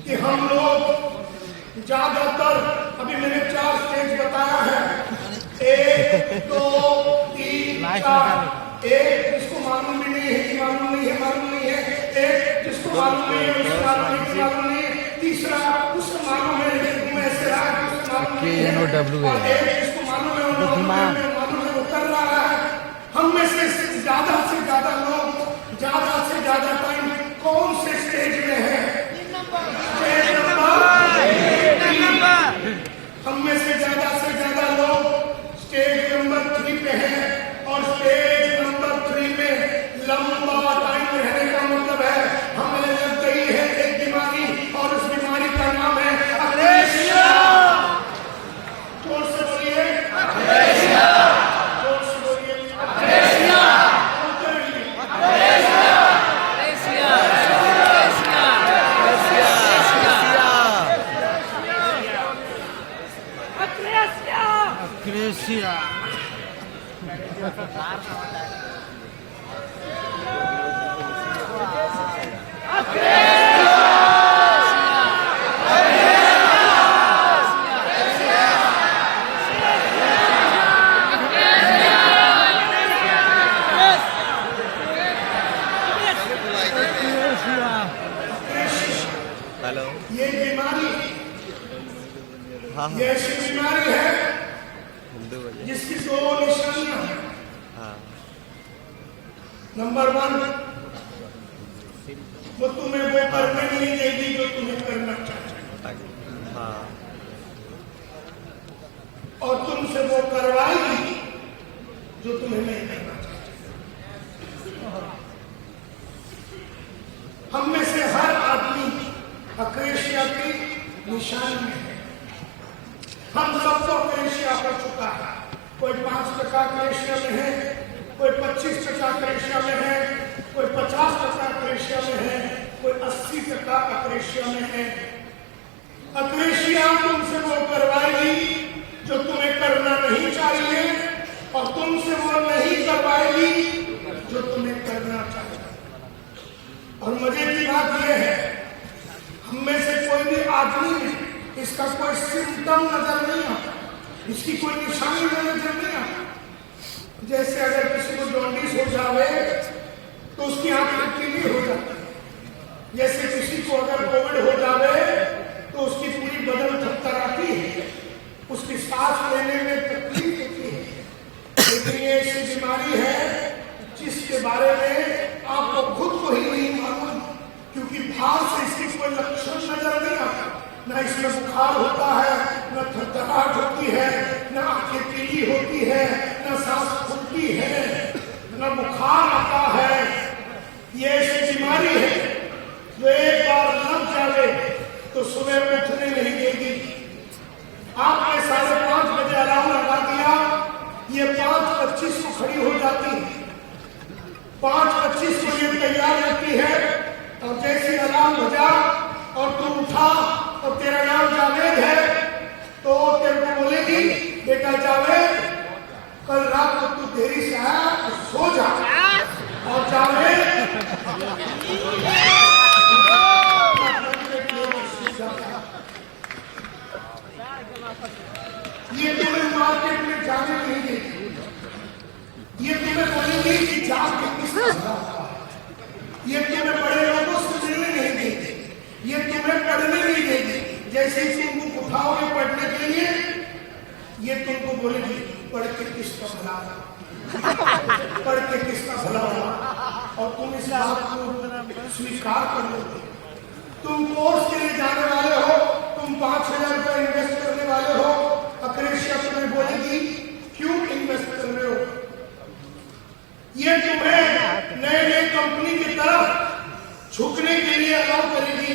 कि हम लोग ज्यादातर, अभी मैंने 4 स्टेज बताया है, 1 2 3 4। एक जिसको मालूम भी नहीं है कि मालूम नहीं है, मालूम नहीं है। एक जिसको मालूम नहीं है, उसको मालूम नहीं, मालूम नहीं है। तीसरा उसको मालूम है लेकिन तुम ऐसे रहा कि उसको मालूम नहीं है। KNOW एक जिसको मालूम है, मालूम है वो कर रहा है। हम में से ज्यादा लोग ज्यादा से ज्यादा टाइम कौन से स्टेज में है? Stage number 3। हम में से ज्यादा लोग स्टेज नंबर 3 पे हैं और स्टेज नंबर 3 में लंबा टाइम रहने का मतलब है हमें लग गई है एक बीमारी और उस बीमारी का नाम है अग्रेसिया। जोर से बोलिए अग्रेसिया। जोर से बोलिए अग्रेसिया। क्रेसिया हेलो ये बीमारी हाँ ये ऐसी बीमारी है हिंदू भैया जिसकी 2 निशानियां हैं। हाँ नंबर 1, वो तुम्हें वो करने नहीं देगी जो तुम्हें करना चाहिए हाँ और तुमसे वो करवाएगी जो तुम्हें नहीं करना चाहिए। हम में से हर आदमी अक्रेशिया की निशानी में है। हम सबको अक्रेशिया हो चुका है। कोई 5% अक्रेशिया में है, कोई 25% अक्रेशिया में है, कोई 50% अक्रेशिया में है, कोई 80% अक्रेशिया में है। अक्रेशिया तुमसे वो करवाएगी जो तुम्हें करना नहीं चाहिए और तुमसे वो नहीं करवाएगी जो तुम्हें करना चाहिए। और मजे की बात यह है, हम में से कोई भी आदमी में इसका कोई सिम्टम नजर नहीं आता, इसकी कोई निशानी नजर नहीं आता। जैसे अगर किसी को जॉन्डिस हो जावे तो उसकी आंखें पीली हो जाती है। जैसे किसी को अगर कोविड हो जावे तो उसकी पूरी बदन थरथराती है, उसकी सांस लेने में तकलीफ होती है। लेकिन ये ऐसी बीमारी है जिसके बारे में आपको खुद को ही नहीं मालूम, क्योंकि बाहर से इसकी कोई लक्षण नजर नहीं आता। न इसमें बुखार होता है, न थरथराहट होती है, न आंखें पीली होती है, न सांस फूलती है, न बुखार आता है। ये ऐसी बीमारी है जो एक बार लग जाए तो सुबह उठने नहीं देगी। आपने 5:30 बजे अलार्म लगा दिया, ये 5:25 को खड़ी हो जाती है। 5:25 को ये तैयार रहती है और जैसे अलार्म बजा और तू उठा और तेरा नाम जावेद है तो तेरे को बोलेगी बेटा जावेद कल रात को तू देरी से आया तो सो जा। और जावेद मार्केट में जाने नहीं देगी। ये तुम्हें बोलेंगी कि जाके किसका भला हुआ है। ये तुम्हें बड़े लोगों से मिलने नहीं देगी। ये तुम्हें पढ़ने नहीं देगी। जैसे ही तुम बुक उठाओगे पढ़ने के लिए, ये तुमको बोलेगी पढ़ के किसका भला हुआ, पढ़ के किसका भला हुआ, और तुम इस बात को स्वीकार कर लोगे। तुम कोर्स के लिए जाने वाले हो, तुम 5,000 रुपए इन्वेस्ट करने वाले हो, अक्रेशिया तुम्हें बोलेगी क्यों इन्वेस्ट कर रहे हो। ये तुम्हें नए नए कंपनी की तरफ झुकने के लिए अलाउ करेगी।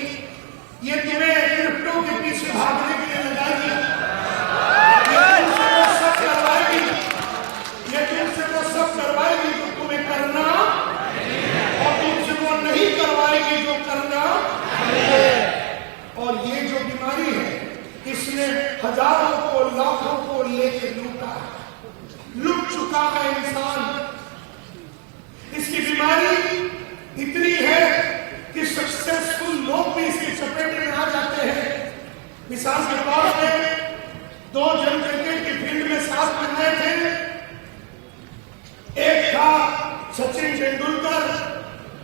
ये तुम्हें क्रिप्टो के पीछे भागने के लिए लगाएगी। ये तुमसे वो सब करवाएगी, ये तुमसे वो सब करवाएगी जो तुम्हें करना, और तुमसे वो नहीं करवाएगी जो करना। और ये जो बीमारी है, इसने हजारों को लाखों को लेके लूटा, लूट चुका है इंसान। इसकी बीमारी इतनी है कि सक्सेसफुल लोग भी इसके चपेट में आ जाते हैं। मिसाल के तौर पे 2 जन क्रिकेट की फील्ड में साथ में गए थे। एक था सचिन तेंदुलकर,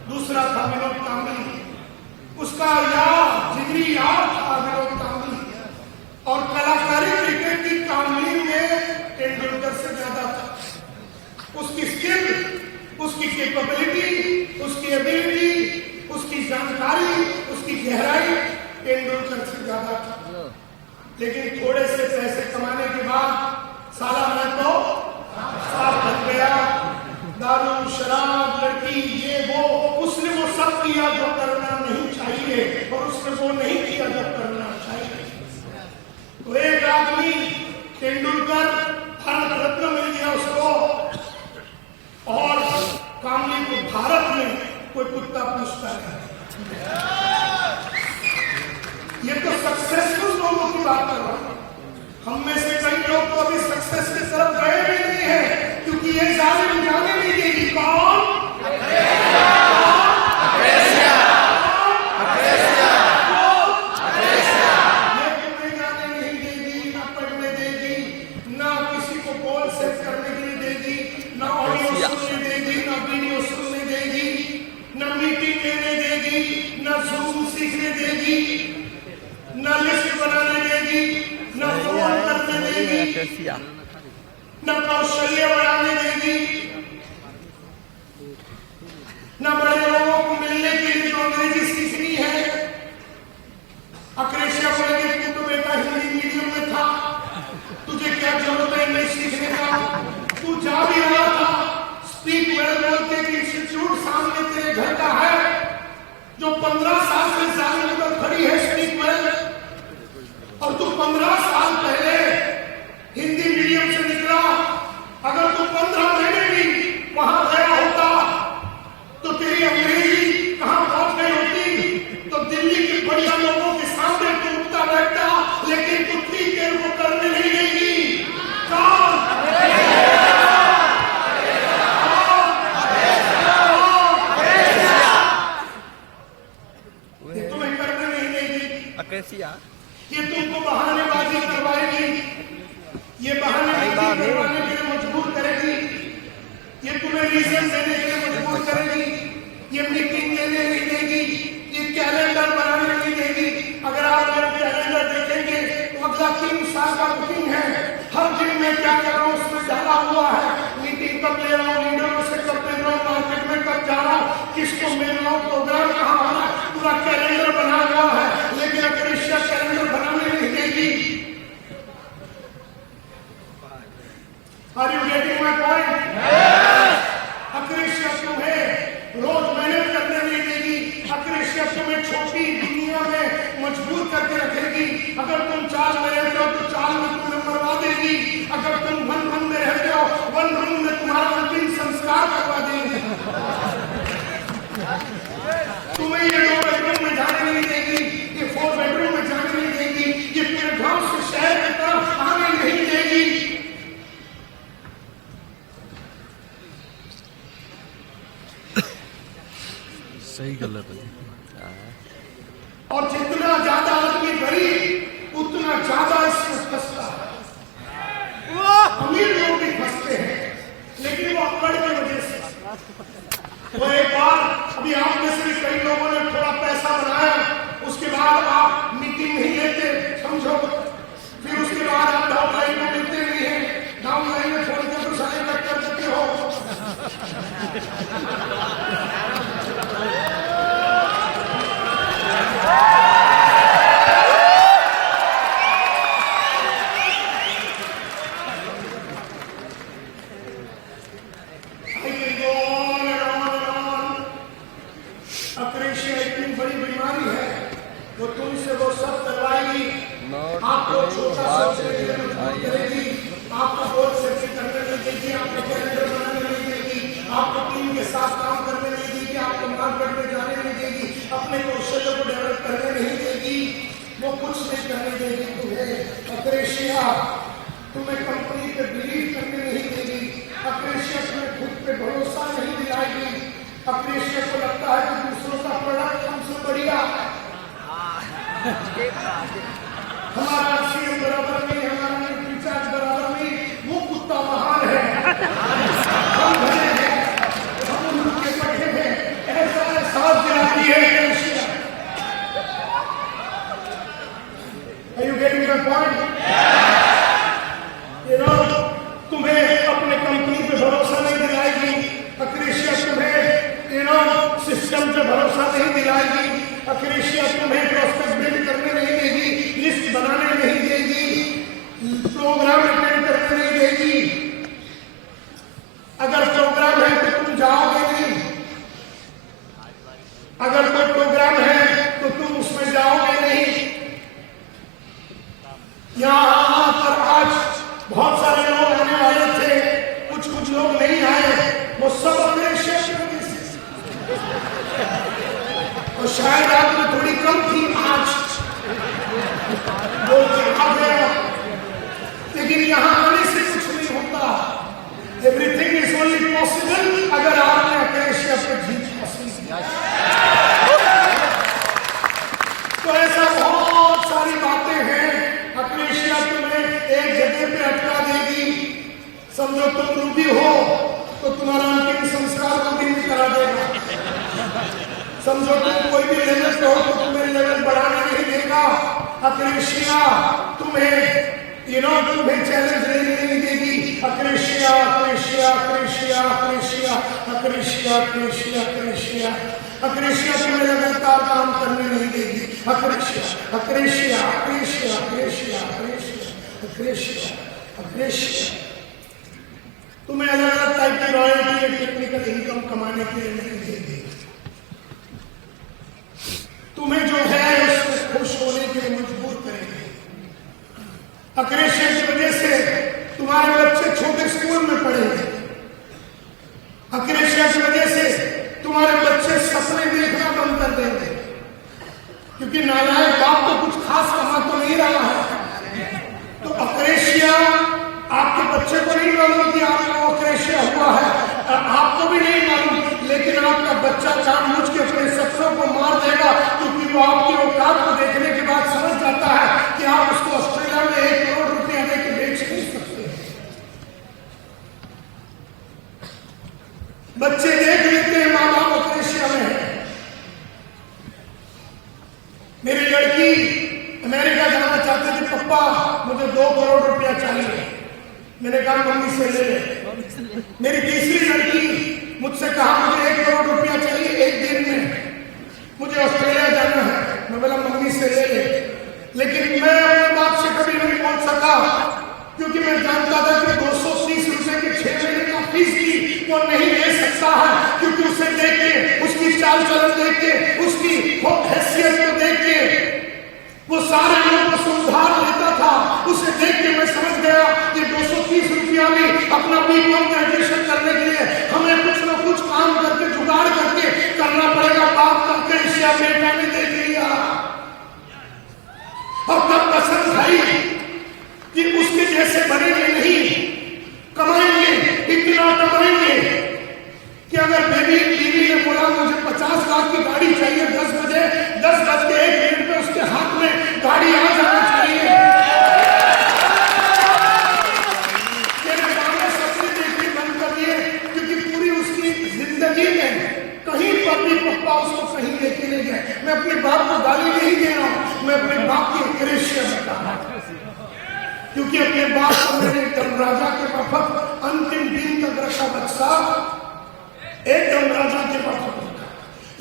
दूसरा था विनोद कांबली। उसका यार, जिगरी यार था विनोद कांबली, और कलाकारी क्रिकेट की कामली में तेंदुलकर से ज्यादा था। उसकी स्किल, उसकी कैपेबिलिटी, उसकी एबिलिटी, उसकी जानकारी, उसकी गहराई तेंदुलकर से ज्यादा था। लेकिन थोड़े से पैसे कमाने के बाद साला मैं तो साफ बन गया। दारू, शराब, लड़की, ये वो, उसने वो सब किया जो करना नहीं चाहिए, और उसने वो नहीं किया जो करना चाहिए। तो एक आदमी तेंदुलकर भारत रत्न मिल गया उसको, और कामली को भारत में कोई कुत्ता पूछता है। ये तो सक्सेसफुल लोगों की बात कर रहा हूं। हम में से कई लोग तो अभी सक्सेस की तरफ गए भी नहीं है, क्योंकि ये जाने नहीं देगी। कौन? ये तुम्हें जाने नहीं देगी, ना पढ़ने देगी, ना किसी को कॉल सेट करने के लिए देगी, ना ऑडियो सुनने देगी, ना वीडियो सुनने देगी, ना मीटिंग लेने देगी, ना जूम सीखने देगी, ना लिस्ट बनाने देगी, ना फोन करने देगी, न कौशल्य बढ़ाने देगी, न बड़े लोगों को मिलने के लिए तो अंग्रेजी सीखनी है। अक्रेशिया बोलेंगे तू तो बेटा हिंदी मीडियम में था, तुझे क्या जरूरत है इंग्लिश सीखने का। तू जा भी रहा था स्पीक वेल बोल के इंस्टीट्यूट सामने तेरे घर का है, जो 15 साल से सामने पर खड़ी है स्पीक वेल, और तू 15 साल पहले हिंदी मीडियम से निकला। अगर तू 15 महीने भी वहां गया होता तो तेरी अंग्रेजी कहां पहुंच गई होती। तो दिल्ली के बढ़िया लोगों के सामने तू उठता बैठता, लेकिन तू ठीक देर को करने नहीं देगी। ये तुम्हें करने नहीं देगी। ये तुमको बहानेबाजी करवाएगी, ये बहानेबाजी करवाने के लिए मजबूर करेगी, ये तुम्हें रीजन देने के लिए मजबूर करेगी, ये मीटिंग लेने नहीं देगी, ये कैलेंडर बनाने नहीं देगी। अगर आप मेरा कैलेंडर देखेंगे तो अगला 3 साल का बुकिंग है। हर दिन मैं क्या कर रहा हूँ उसमें डाला हुआ है। मीटिंग कब ले रहा हूँ, लीडरों से कब मिल रहा हूँ, मार्केट में कब जा रहा हूँ, किसको मिल रहा हूँ, प्रोग्राम कहाँ हो रहा है, पूरा कैलेंडर बना हुआ है। लेकिन अक्रेशिया कैलेंडर बनाने नहीं देगी। Are you getting my point? अक्रेशिया तुम्हें रोज मेहनत करने नहीं देगी। अक्रेशिया तुम्हें छोटी दुनिया में मजबूर करके रखेगी। अगर तुम चाल में रहते हो तो चाल में तुम्हें मरवा देगी। अगर तुम वन में रहते हो, वन रूम में तुम्हारा अंतिम संस्कार करवा देगी। तुम्हें ये 2 बेडरूम में जाने नहीं देगी, ये 4 बेडरूम में जाने नहीं देगी, ये पूरे गांव से शहर की तरफ आने नहीं देगी। सही गलत है। और जितना ज्यादा आदमी गरीब, उतना ज्यादा इसमें फंसता है। तो एक बार अभी आप में से कई लोगों ने थोड़ा पैसा बनाया, उसके बाद आप मीटिंग नहीं लेते, समझो, फिर उसके बाद आप डाउनलाइन में मिलते नहीं है, डाउनलाइन में फोन कर तो सारे कट कर देते हो। अक्रेशिया इतनी बड़ी बीमारी है, वो तुमसे वो सब करवाएगी, आपको छोटा सोचने के लिए मजबूर करेगी, आपको गोल सेटिंग करने नहीं देगी, आपको कैलेंडर बनाने नहीं देगी, आपको टीम के साथ काम करने नहीं देगी, आपको मार्केट में जाने नहीं देगी, अपने कौशल्य को डेवलप करने नहीं देगी, वो कुछ नहीं करने देगी तुम्हें। अक्रेशिया तुम्हें कंपनी पे बिलीव करने नहीं देगी, अक्रेशिया तुम्हें खुद पे भरोसा नहीं दिलाएगी, अक्रेशिया को लगता है कि दूसरों का प्रोडक्ट हमसे बढ़िया, हमारा सीएम बराबर नहीं, हमारा रिचार्ज बराबर नहीं, वो कुत्ता महान है, हम भले हैं, हम उनके पट्टे हैं, ऐसा एहसास दिलाती है अक्रेशिया। Are you getting my point? You know, तुम्हें अपने कंपनी पे भरोसा नहीं दिलाएगी, अक्रेशिया तुम्हें सिस्टम पे भरोसा नहीं दिलाएगी, अक्रेशिया तुम्हें प्रोस्पेक्ट बिल्ड करने नहीं देगी, लिस्ट बनाने नहीं देगी, प्रोग्राम अटेंड करने नहीं देगी। अगर प्रोग्राम है तो तुम जाओगे नहीं, अगर कोई प्रोग्राम है तो तुम उसमें जाओगे नहीं। यहाँ पर आज बहुत सारे लोग आने वाले थे, कुछ लोग नहीं आए, वो सब अक्रेशिया की वजह से, और शायद आप में थोड़ी कम थी आज वो आ गया, लेकिन यहाँ आने से कुछ नहीं होता। एवरीथिंग इज ओनली पॉसिबल अगर आपने अक्रेशिया पे जीत हासिल किया। तो ऐसा बहुत सारी बातें हैं, अक्रेशिया तुम्हें एक जगह पे अटका देगी। समझो तुम रूबी हो तो तुम्हारा अंतिम संस्कार रूबी में करा देगा, समझो तुम कोई भी लेवल पे हो तो तुम्हें लेवल बढ़ाने नहीं देगा। अक्रेशिया तुम्हें तुम्हें चैलेंज नहीं देगी। अक्रेशिया अक्रेशिया अक्रेशिया अक्रेशिया अक्रेशिया अक्रेशिया अक्रेशिया अक्रेशिया तुम्हें लगातार काम करने नहीं देगी। अक्रेशिया अक्रेशिया अक्रेशिया अक्रेशिया अक्रेशिया अक्रेशिया अक्रेशिया तुम्हें अलग अलग टाइप की रॉयल्टी या टेक्निकल इनकम कमाने के लिए नहीं देगी। तुम्हें जो है उसमें खुश होने के लिए मजबूर करेंगे। अक्रेशिया की वजह से तुम्हारे बच्चे छोटे स्कूल में पढ़ेंगे। अक्रेशिया की वजह से तुम्हारे बच्चे सपने देखना बंद कर देंगे, क्योंकि नालायक बाप तो कुछ खास कमा तो नहीं रहा है। तो अक्रेशिया आपके बच्चे को नहीं मालूम कि आपको अक्रेशिया हुआ है, आपको भी नहीं मालूम, लेकिन आपका बच्चा जानबूझ के अपने सपनों को मार देगा, क्योंकि वो आपकी औकात को देखने के बाद समझ जाता है कि आप उसको ऑस्ट्रेलिया में 1 करोड़ रुपया देकर बेच नहीं सकते। बच्चे देख लेते हैं माँ बाप अक्रेशिया में है। मेरी लड़की अमेरिका जाना चाहती थी, पप्पा मुझे 2 करोड़ रुपया चाहिए। मैंने कहा मम्मी से ले ले। मेरी तीसरी लड़की मुझसे कहा मुझे 1 करोड़ रुपया चाहिए 1 दिन में, मुझे ऑस्ट्रेलिया जाना है। मैं बोला मम्मी से ले ले, लेकिन मैं अपने बाप से कभी नहीं बोल सका, क्योंकि मैं जानता था कि 230 रुपए के 6 महीने का फीस भी वो नहीं ले सकता है, क्योंकि उसे देख के, उसकी चाल चलन देख के, उसकी हैसियत को देख के वो सारे लोगों को सुधार लेता था। उसे देख के मैं समझ गया कि 230 रुपया में अपना B.Com ग्रेजुएशन करने के लिए हमें कुछ न कुछ काम करके जुगाड़ करके करना पड़ेगा। बाप का अक्रेशिया बेटा ने देख लिया और तब पसंद आई कि उसके जैसे बनेंगे नहीं, कमाएंगे, इतना कमाएंगे कि अगर बीवी ने बोला मुझे 50 लाख की गाड़ी चाहिए 10 बजे, 10 बज के 1 मिनट में उसके हाथ में गाड़ी आ जाना चाहिए। मेरे बाप ने सपने देखने बंद कर दिए, क्योंकि पूरी उसकी जिंदगी क्योंकि अपने बाप को मैंने एकदम राजा के वक्त अंतिम दिन तक रखा बच्चा, एकदम राजा के वक्त रखा,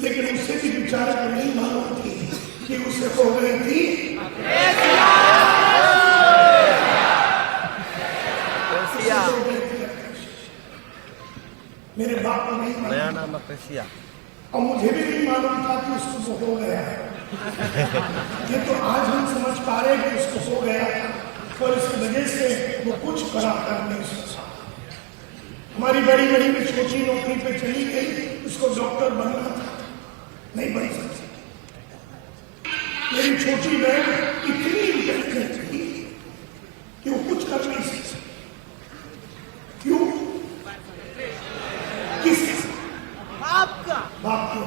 लेकिन उससे भी बेचारे को नहीं मालूम थी कि उसे हो गई थी मेरे बाप को नहीं नया मालूम नाम अपेसिया। और मुझे भी नहीं मालूम था कि उसको वो हो गया है। ये तो आज हम समझ पा रहे हैं कि उसको हो गया था और इसकी वजह से वो कुछ बड़ा कर नहीं सकता। हमारी बड़ी बड़ी भी छोटी नौकरी पे चली गई, उसको डॉक्टर बनना था, नहीं बन सकती। मेरी छोटी बहन इतनी इंटेलिजेंट थी कि वो कुछ कर नहीं सकती। क्यों? किस बाप को।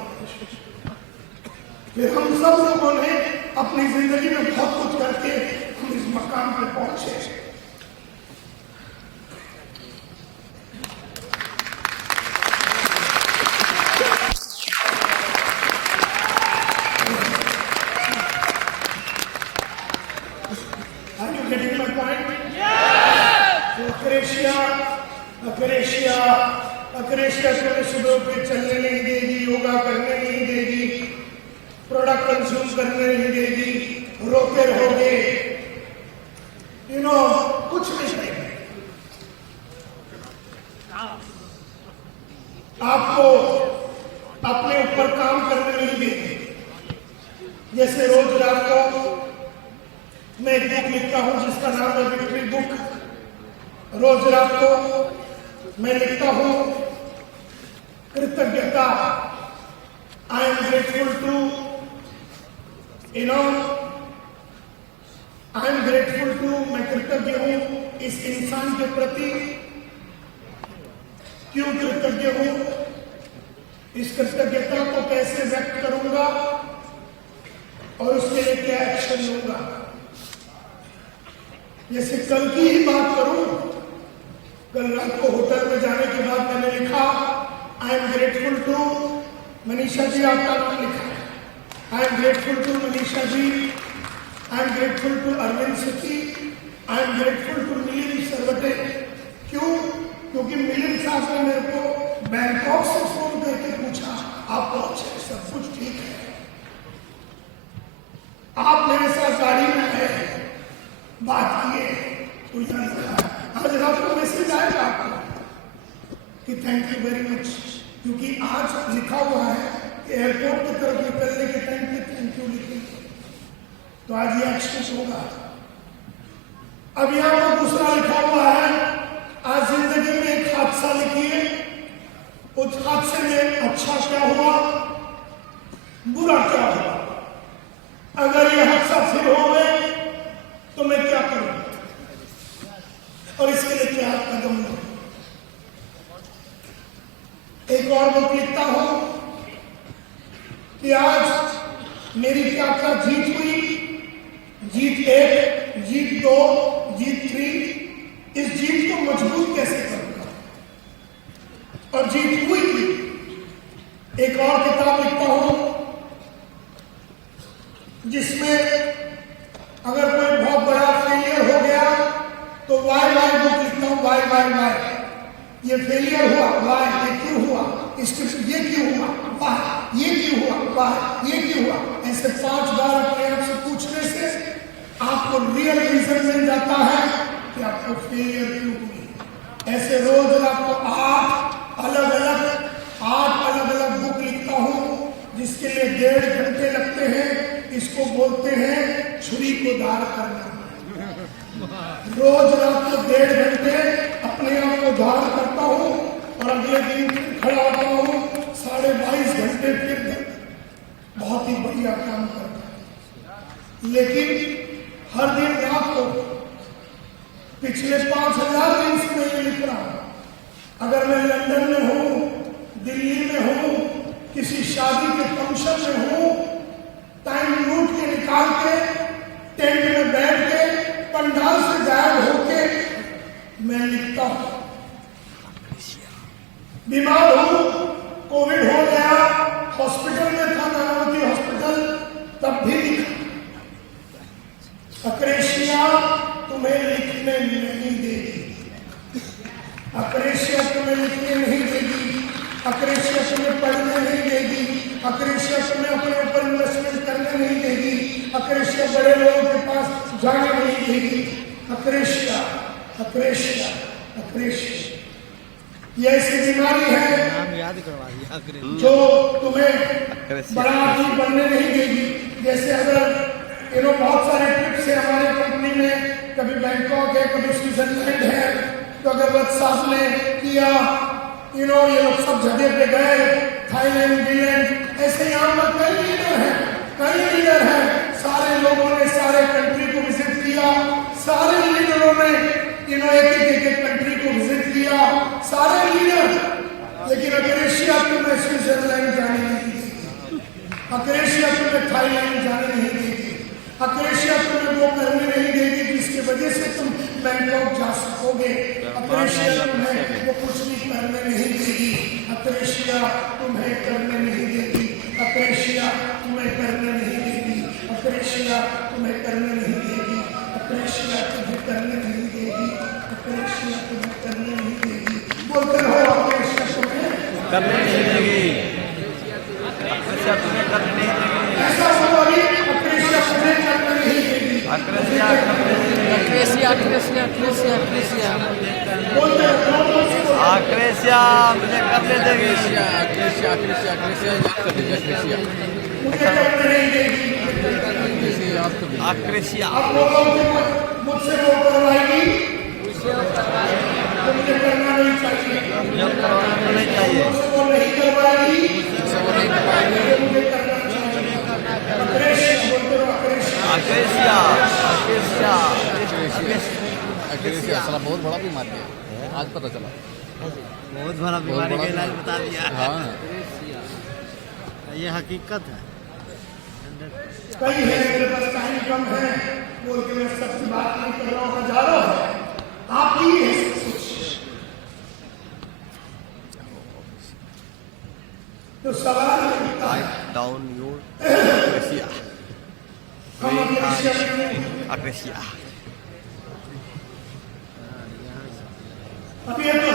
फिर हम सब लोगों ने अपनी जिंदगी में बहुत कुछ करके हम इस मकाम पे पहुंचे। Are you getting my point? तो अक्रेशिया तुम्हें सुबह पे चलने नहीं देगी, योगा करने नहीं देगी, प्रोडक्ट कंज्यूम करने नहीं देगी, रोते रहोगे, कुछ नहीं करेंगे। आपको अपने ऊपर काम करने नहीं देगी। जैसे रोज रात को मैं एक बुक लिखता हूं जिसका नाम है विक्ट्री बुक। रोज रात को मैं लिखता हूं कृतज्ञता। I am grateful to I am grateful to, मैं कृतज्ञ हूं इस इंसान के प्रति। क्यों कृतज्ञ हूं? इस कृतज्ञता को कैसे व्यक्त करूंगा और उसके लिए क्या एक्शन लूंगा। जैसे कल की ही बात करूं, कल रात को होटल में जाने के बाद मैंने लिखा I am grateful to Manisha ji, आपका नाम लिखा है। I am grateful to Manisha ji, I am grateful to Arvind Sachi, I am grateful to Milind Sarvate. क्यों? क्योंकि मिलिंद साहब ने मेरे को बैंकॉक से फोन करके पूछा आप पहुंचे, सब कुछ ठीक है, आप मेरे साथ गाड़ी में है, बात किए, तो यहाँ लिखा है। आज रात को मैसेज आएगा आपको कि थैंक यू वेरी मच, क्योंकि आज लिखा हुआ है कि एयरपोर्ट की तरफ निकलने के टाइम पे थैंक यू लिखेंगे, तो आज ये एक्शन होगा। अब यहाँ पर दूसरा लिखा हुआ है आज जिंदगी में एक हादसा लिखिए, उस हादसे में अच्छा क्या हुआ, बुरा क्या हुआ। अगर ये हादसा फिर हो गए तो मैं क्या करूं और इसके लिए क्या कदम लूं। एक और बुक लिखता हूं कि आज मेरी क्या क्या जीत हुई, जीत 1, जीत 2, जीत 3, इस जीत को मजबूत कैसे करूंगा और जीत हुई थी। एक और किताब लिखता हूं जिसमें अगर कोई बहुत बड़ा फेलियर हो गया तो वाई बुक लिखता हूं, वाई ये फेलियर हुआ, वाई ये क्यों हुआ, इसके ये क्यों हुआ, वाई ये क्यों हुआ, वाई ये क्यों हुआ। ऐसे 5 बार अपने आप से पूछने से आपको रियल रीजन मिल जाता है कि आपको फेलियर क्यों हुई। ऐसे रोज आपको 8 अलग अलग बुक लिखता हूं जिसके लिए 1.5 घंटे लगते हैं। इसको बोलते हैं छुरी को दार करना। रोज रात को 1.5 घंटे अपने आप को दार करता हूं और अगले दिन खड़ा होता हूं 22.5 घंटे फिर बहुत ही बढ़िया काम करता हूं। लेकिन हर दिन रात को पिछले 5000 दिन से मैं ये लिख रहा हूं। अगर मैं लंदन में हूं, दिल्ली में हूं, किसी शादी के फंक्शन में हूं, टाइम लूट के निकाल के टेंट में बैठ के पंडाल से गायब होके मैं लिखता हूं। बीमार हूं, कोविड हो गया, हॉस्पिटल में था, नानावती हॉस्पिटल, तब भी लिखा। अक्रेशिया तुम्हें लिखने नहीं देगी, अक्रेशिया तुम्हें लिखने नहीं देगी, अक्रेशिया तुम्हें पढ़ने नहीं देगी, अक्रेशिया तुम्हें अपने ऊपर इन्वेस्टमेंट करने नहीं देगी, अक्रेशिया बड़े लोगों के पास जाने नहीं देगी। अक्रेशिया अक्रेशिया अक्रेशिया ये ऐसी बीमारी है नाम याद करवा दिया जो तुम्हें बड़ा आदमी बनने नहीं देगी। जैसे अगर बहुत सारे ट्रिप्स है हमारे कंपनी में, कभी बैंकॉक है, कभी स्विट्जरलैंड है, तो अगर वत्स साहब ने किया ये लोग सब जगह पे गए, थाईलैंड इंग्लैंड, ऐसे यहाँ पर कई लीडर हैं, कई लीडर हैं, सारे लोगों ने सारे कंट्री को विजिट किया, सारे लीडरों ने एक कंट्री को विजिट किया, सारे लीडर, लेकिन अक्रेशिया तुम्हें स्विट्जरलैंड जाने नहीं देगी, अक्रेशिया तुम्हें थाईलैंड जाने नहीं देगी, अक्रेशिया तुम्हें वो करने नहीं देगी जिसकी वजह से तुम बैंकॉक जा सकोगे, अक्रेशिया तुम्हें वो कुछ भी करने नहीं देगी, अक्रेशिया तुम्हें करने नहीं देगी, अक्रेशिया तुम्हें करने नहीं देगी, अक्रेशिया तुम्हें करने नहीं देगी, अक्रेशिया तुम्हें करने नहीं देगी, अक्रेशिया तुम्हें करने नहीं देगी। बोलते रहो अक्रेशिया तुम्हें करने नहीं देगी, अक्रेशिया तुम्हें करने नहीं देगी, ऐसा बोलो अक्रेशिया तुम्हें करने नहीं देगी, अक्रेशिया अक्रेशिया अक्रेशिया अक्रेशिया अक्रेशिया बोलते रहो अक्रेशिया मुझे करने देगी, अक्रेशिया अक्रेशिया अक्रेशिया याद कर लीजिए अक्रेशिया मुझे करने नहीं देगी। अक्रेशिया याद कर लीजिए अक्रेशिया आप बोलो कि मुझसे वो करवाएगी, तो मुझे करना नहीं चाहिए, जो करवाना नहीं चाहिए, मुझसे वो नहीं करवाएगी, मुझसे वो नहीं करवाएंगे, तो मुझे करना चाहिए। अक्रेशिया बोलते रहो अक्रेशिया अक्रेशिया अक्रेशिया अक्रेशिया साला बहुत बड़ा बीमारी है, आज पता चला। बहुत बड़ा बीमारी का इलाज बता दिया। हाँ ये हकीकत है। कई है, मेरे पास टाइम कम है, बोल के मैं सबकी बात नहीं कर रहा हूँ, हजारों है, आप ही है सब कुछ। तो सवाल ये उठता है, Write down your अक्रेशिया हम अक्रेशिया में नहीं, अक्रेशिया। अब ये तो